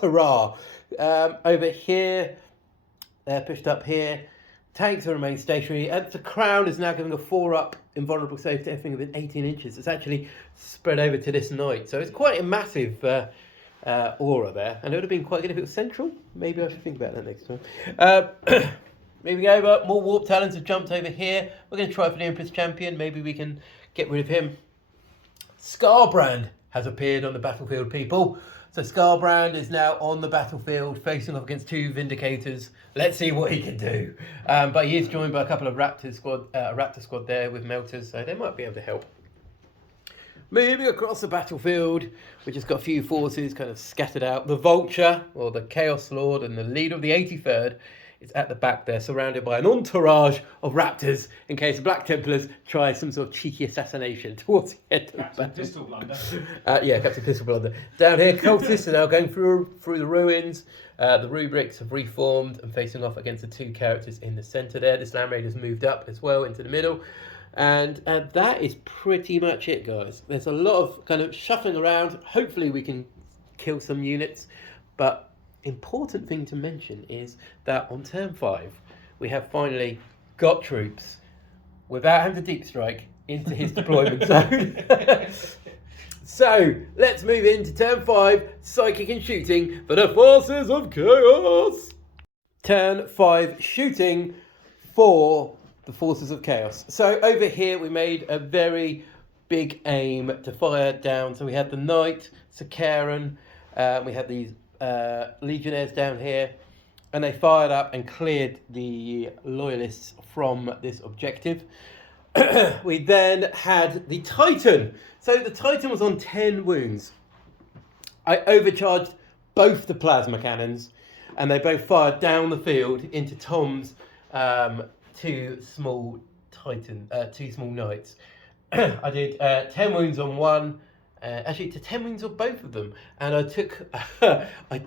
hurrah. Over here, they're pushed up here. Tanks will remain stationary, and the Crown is now giving a 4-up invulnerable save to everything within 18 inches. It's actually spread over to this knight, so it's quite a massive aura there, and it would have been quite good if it was central. Maybe I should think about that next time. Moving over, more Warp Talons have jumped over here. We're going to try for the Empress Champion. Maybe we can get rid of him. Scarbrand has appeared on the battlefield, people. So Scarbrand is now on the battlefield, facing off against 2 Vindicators. Let's see what he can do. But he is joined by a couple of Raptor squad there with Melters, so they might be able to help. Moving across the battlefield, we've just got a few forces kind of scattered out. The Vulture, or the Chaos Lord, and the leader of the 83rd is at the back there, surrounded by an entourage of Raptors in case the Black Templars try some sort of cheeky assassination towards the end of the battle. Pistol blunder. Captain Pistol Blunder. Down here, cultists are now going through the ruins. The rubrics have reformed and facing off against the 2 characters in the centre there. This Land Raider's moved up as well into the middle. And that is pretty much it, guys. There's a lot of kind of shuffling around. Hopefully we can kill some units. But important thing to mention is that on turn 5, we have finally got troops without having to deep strike into his deployment zone. So let's move into turn 5, psychic and shooting for the forces of chaos. Turn 5, shooting for the forces of chaos. So over here we made a very big aim to fire down. So we had the Knight, Sakaran, we had these Legionnaires down here, and they fired up and cleared the Loyalists from this objective. We then had the Titan. So the Titan was on 10 wounds. I overcharged both the plasma cannons, and they both fired down the field into Tom's 2 small Knights. I did 10 wounds on one. Actually, to 10 wounds on both of them, and I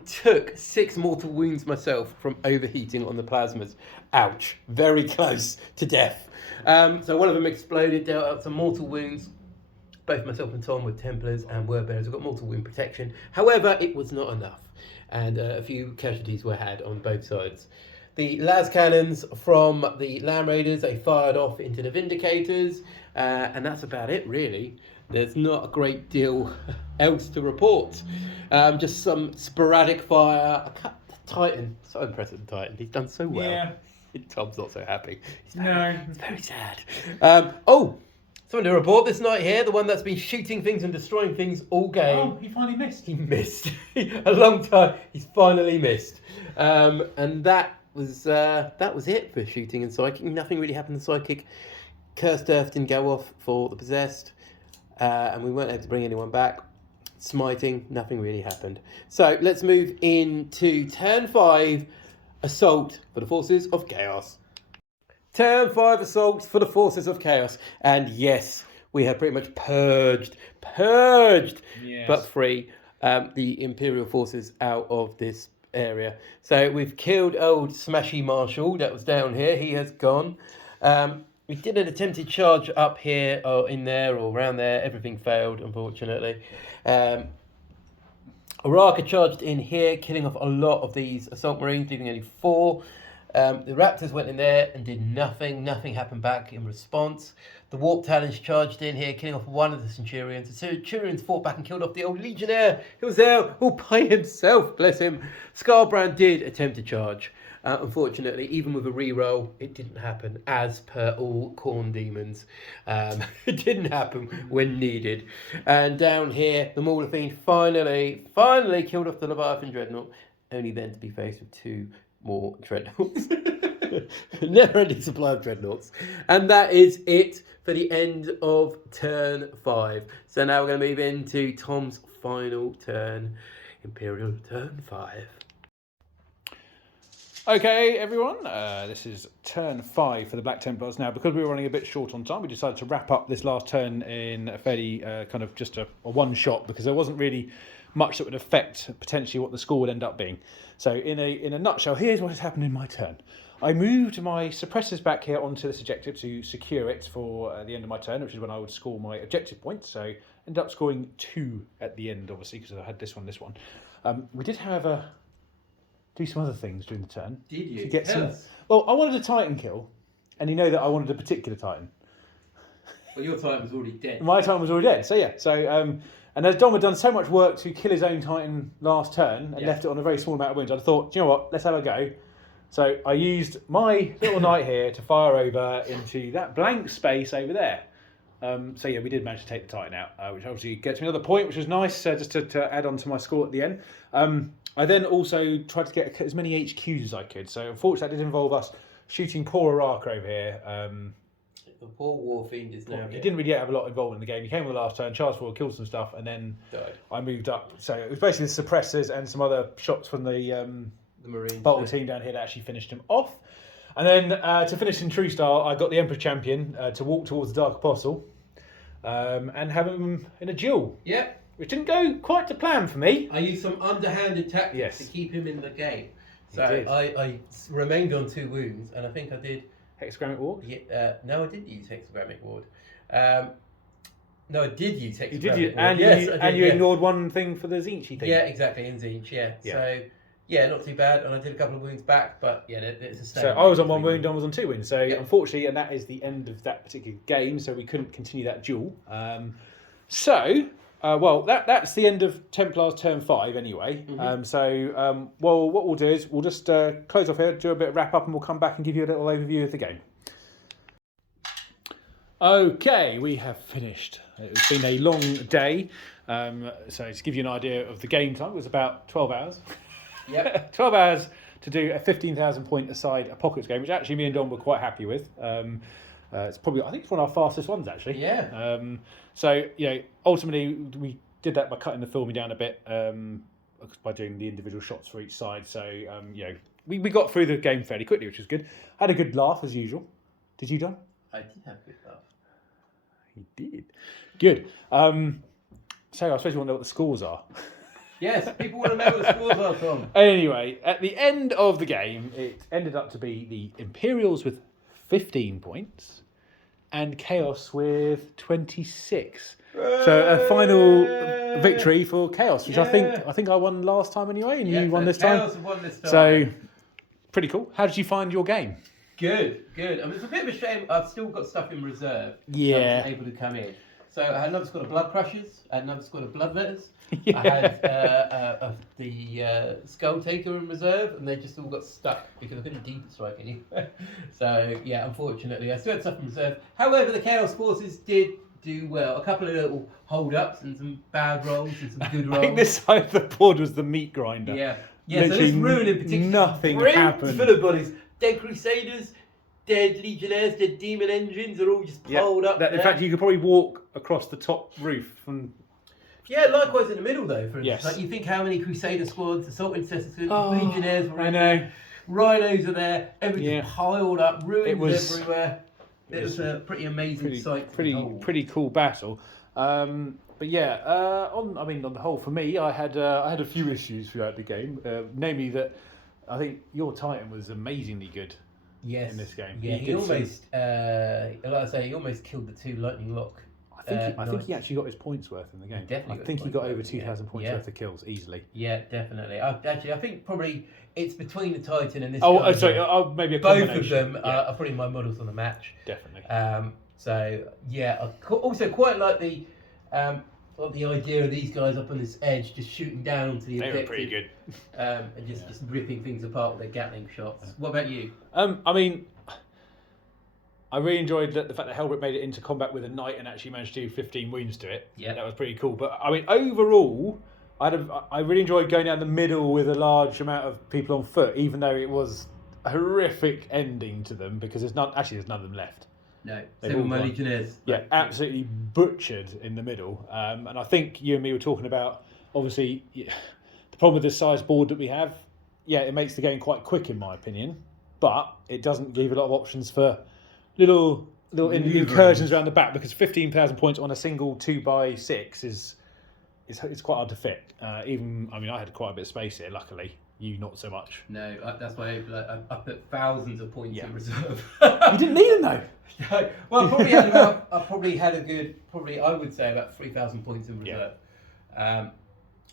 took 6 mortal wounds myself from overheating on the plasmas. Ouch! Very close to death. So one of them exploded, dealt out some mortal wounds. Both myself and Tom with Templars and Wordbearers have got mortal wound protection. However, it was not enough, and a few casualties were had on both sides. The las cannons from the Land Raiders, they fired off into the Vindicators, and that's about it, really. There's not a great deal else to report. Just some sporadic fire. Titan, so impressed with the Titan. He's done so well. Yeah. Tom's not so happy. He's very sad. Something to report this night here. The one that's been shooting things and destroying things all game. Oh, he finally missed. He missed. A long time. He's finally missed. And that was it for shooting and psychic. Nothing really happened to psychic. Cursed Earth didn't go off for the possessed. And we weren't able to bring anyone back. Smiting, nothing really happened. So let's move into turn 5, assault for the forces of chaos. Turn 5 assault for the forces of chaos. And yes, we have pretty much purged, Yes. but free the Imperial forces out of this area. So we've killed old Smashy Marshall that was down here. He has gone. We did an attempted charge up here or in there or around there. Everything failed, unfortunately. Araka charged in here, killing off a lot of these assault marines, leaving only 4. The Raptors went in there and did nothing. Nothing happened back in response. The Warp Talons charged in here, killing off one of the Centurions. The Centurions fought back and killed off the old Legionnaire who was there all by himself, bless him. Scarbrand did attempt to charge. Unfortunately, even with a reroll, it didn't happen, as per all Khorne demons. It didn't happen when needed. And down here, the Mauler Fiend finally killed off the Leviathan Dreadnought, only then to be faced with 2 more Dreadnoughts. Never-ending supply of Dreadnoughts. And that is it for the end of turn 5. So now we're going to move into Tom's final turn, Imperial turn 5. Okay, everyone, this is turn 5 for the Black Templars. Now, because we were running a bit short on time, we decided to wrap up this last turn in a fairly kind of just a one-shot, because there wasn't really much that would affect potentially what the score would end up being. So in a nutshell, here's what has happened in my turn. I moved my suppressors back here onto this objective to secure it for the end of my turn, which is when I would score my objective points. So ended up scoring 2 at the end, obviously, because I had this one. We did, however, do some other things during the turn. Did you? To get Well, I wanted a Titan kill, and you know that I wanted a particular Titan. Well, your Titan was already dead. My Titan was already dead, so yeah. So, and as Dom had done so much work to kill his own Titan last turn and left it on a very small amount of wounds, I thought, do you know what, let's have a go. So I used my little knight here to fire over into that blank space over there. So yeah, we did manage to take the Titan out, which obviously gets me another point, which was nice, just to add on to my score at the end. I then also tried to get as many HQs as I could. So unfortunately, that did involve us shooting poor Araka over here. The poor Warfiend is now. He didn't really have a lot involved in the game. He came on the last turn, charged forward, killed some stuff, and then died. I moved up. So it was basically the suppressors and some other shots from the Marines Bolton team down here that actually finished him off. And then to finish in true style, I got the Emperor Champion to walk towards the Dark Apostle and have him in a duel. Yeah. Which didn't go quite to plan for me. I used some underhanded tactics to keep him in the game. So I remained on 2 wounds, and I think I did... Hexagrammic Ward? Yeah, no, I didn't use Hexagrammic Ward. No, I did use Hexagrammic Ward. And you ignored one thing for the Zinchi thing. Yeah, exactly, in Zinch, yeah. So, yeah, not too bad, and I did a couple of wounds back, but yeah, there's a So I was on 1 wound, Don was on 2 wounds. So unfortunately, and that is the end of that particular game, so we couldn't continue that duel. Well, that's the end of Templars turn 5 anyway. Mm-hmm. Well, what we'll do is we'll just close off here, do a bit of wrap up, and we'll come back and give you a little overview of the game. Okay, we have finished. It's been a long day. So to give you an idea of the game time, it was about 12 hours. Yep. 12 hours to do a 15,000 point aside apocalypse game, which actually me and Don were quite happy with. It's probably, I think it's one of our fastest ones actually. Yeah. So, ultimately we did that by cutting the filming down a bit, by doing the individual shots for each side. So, we got through the game fairly quickly, which was good. Had a good laugh as usual. Did you, Don? I did have a good laugh. He did. Good. So I suppose you want to know what the scores are. Yes, people want to know what the scores are, Tom. Anyway, at the end of the game, it ended up to be the Imperials with 15 points and Chaos with 26. So a final victory for Chaos, which I think I won last time anyway, and you won this time. Chaos won this time. So pretty cool. How did you find your game? Good. I mean, it's a bit of a shame. I've still got stuff in reserve. Yeah. So I wasn't able to come in. So I had another squad of Blood Crushers. I had another squad of Bloodletters. Yeah. I had the Skull Taker in reserve, and they just all got stuck because I couldn't deep strike anywhere. So yeah, unfortunately, I still had stuff in reserve. However, the Chaos Forces did do well. A couple of little hold-ups and some bad rolls and some good rolls. I think this side of the board was the meat grinder. Yeah. Literally so this ruin in particular. nothing happened. Full of bodies. Dead Crusaders, dead Legionnaires, dead Demon Engines are all just piled up there. In fact, you could probably walk across the top roof from... Yeah, likewise in the middle though. For Yes. Like you think how many Crusader squads, Assault Intercessors, Legionnaires were I in know. there, Rhinos are there, everything piled up, ruins everywhere. It was a pretty amazing sight. Pretty cool battle. But yeah, on the whole, for me, I had a few issues throughout the game. Namely that I think your Titan was amazingly good. Yes. In this game. Yeah, he almost, like I say, he almost killed the 2 lightning lock. I think he actually got his points worth in the game. Definitely. I think he got over 2,000 points worth of kills easily. Yeah, definitely. I think probably it's between the Titan and this. Sorry. Maybe a both combination. of them are probably my models on the match. Definitely. So yeah, I also quite like the idea of these guys up on this edge, just shooting down onto the objective. They were pretty good. And just ripping things apart with their Gatling shots. What about you? I really enjoyed the fact that Helbert made it into combat with a knight and actually managed to do 15 wounds to it. Yeah, that was pretty cool. But overall, I really enjoyed going down the middle with a large amount of people on foot, even though it was a horrific ending to them because there's none of them left. No, same with my Legionnaires. Yeah, absolutely butchered in the middle. And I think you and me were talking about, obviously, the problem with the size board that we have. Yeah, it makes the game quite quick in my opinion, but it doesn't give a lot of options for little incursions around the back because 15,000 points on a single 2x6 is quite hard to fit. I had quite a bit of space here. Luckily, you not so much. No, that's why I put thousands of points in reserve. You didn't need them though. No, well, I would say about 3,000 points in reserve. Yeah.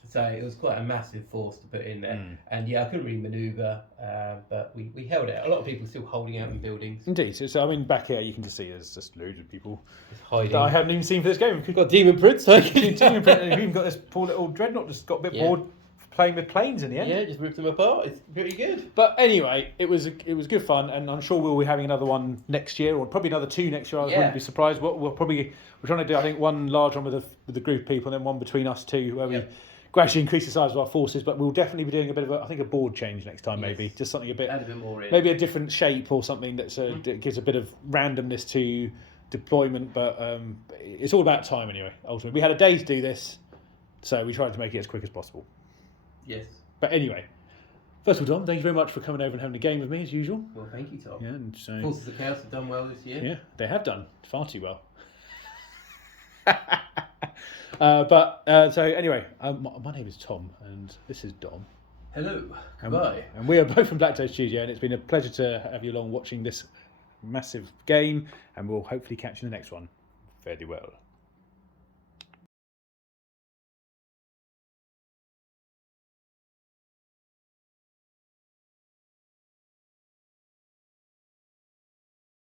So it was quite a massive force to put in there. And yeah, I couldn't really manoeuvre, but we held it. A lot of people still holding out in buildings. Indeed. So back here you can just see there's just loads of people hiding. That I haven't even seen for this game. We've got Demon Prince. Demon Prince, and we've even got this poor little Dreadnought just got a bit bored playing with planes in the end. Yeah, just ripped them apart. It's pretty good. But anyway, it was good fun, and I'm sure we'll be having another one next year, or probably another 2 next year. I wouldn't be surprised. We're trying to do, I think, one large one with the group of people, and then one between us two, where we gradually increase the size of our forces. But we'll definitely be doing a bit of a board change next time, maybe just something a bit more in. maybe a different shape or something that gives a bit of randomness to deployment. But it's all about time anyway. Ultimately, we had a day to do this, so we tried to make it as quick as possible. Yes. But anyway, first of all, Tom, thank you very much for coming over and having a game with me as usual. Well, thank you, Tom. Yeah, and so Forces of Chaos have done well this year. yeah, they have done far too well. So anyway, my name is Tom, and this is Dom. Hello. Goodbye. And we are both from Black Toe Studio, and it's been a pleasure to have you along watching this massive game, and we'll hopefully catch you in the next one. Fairly well.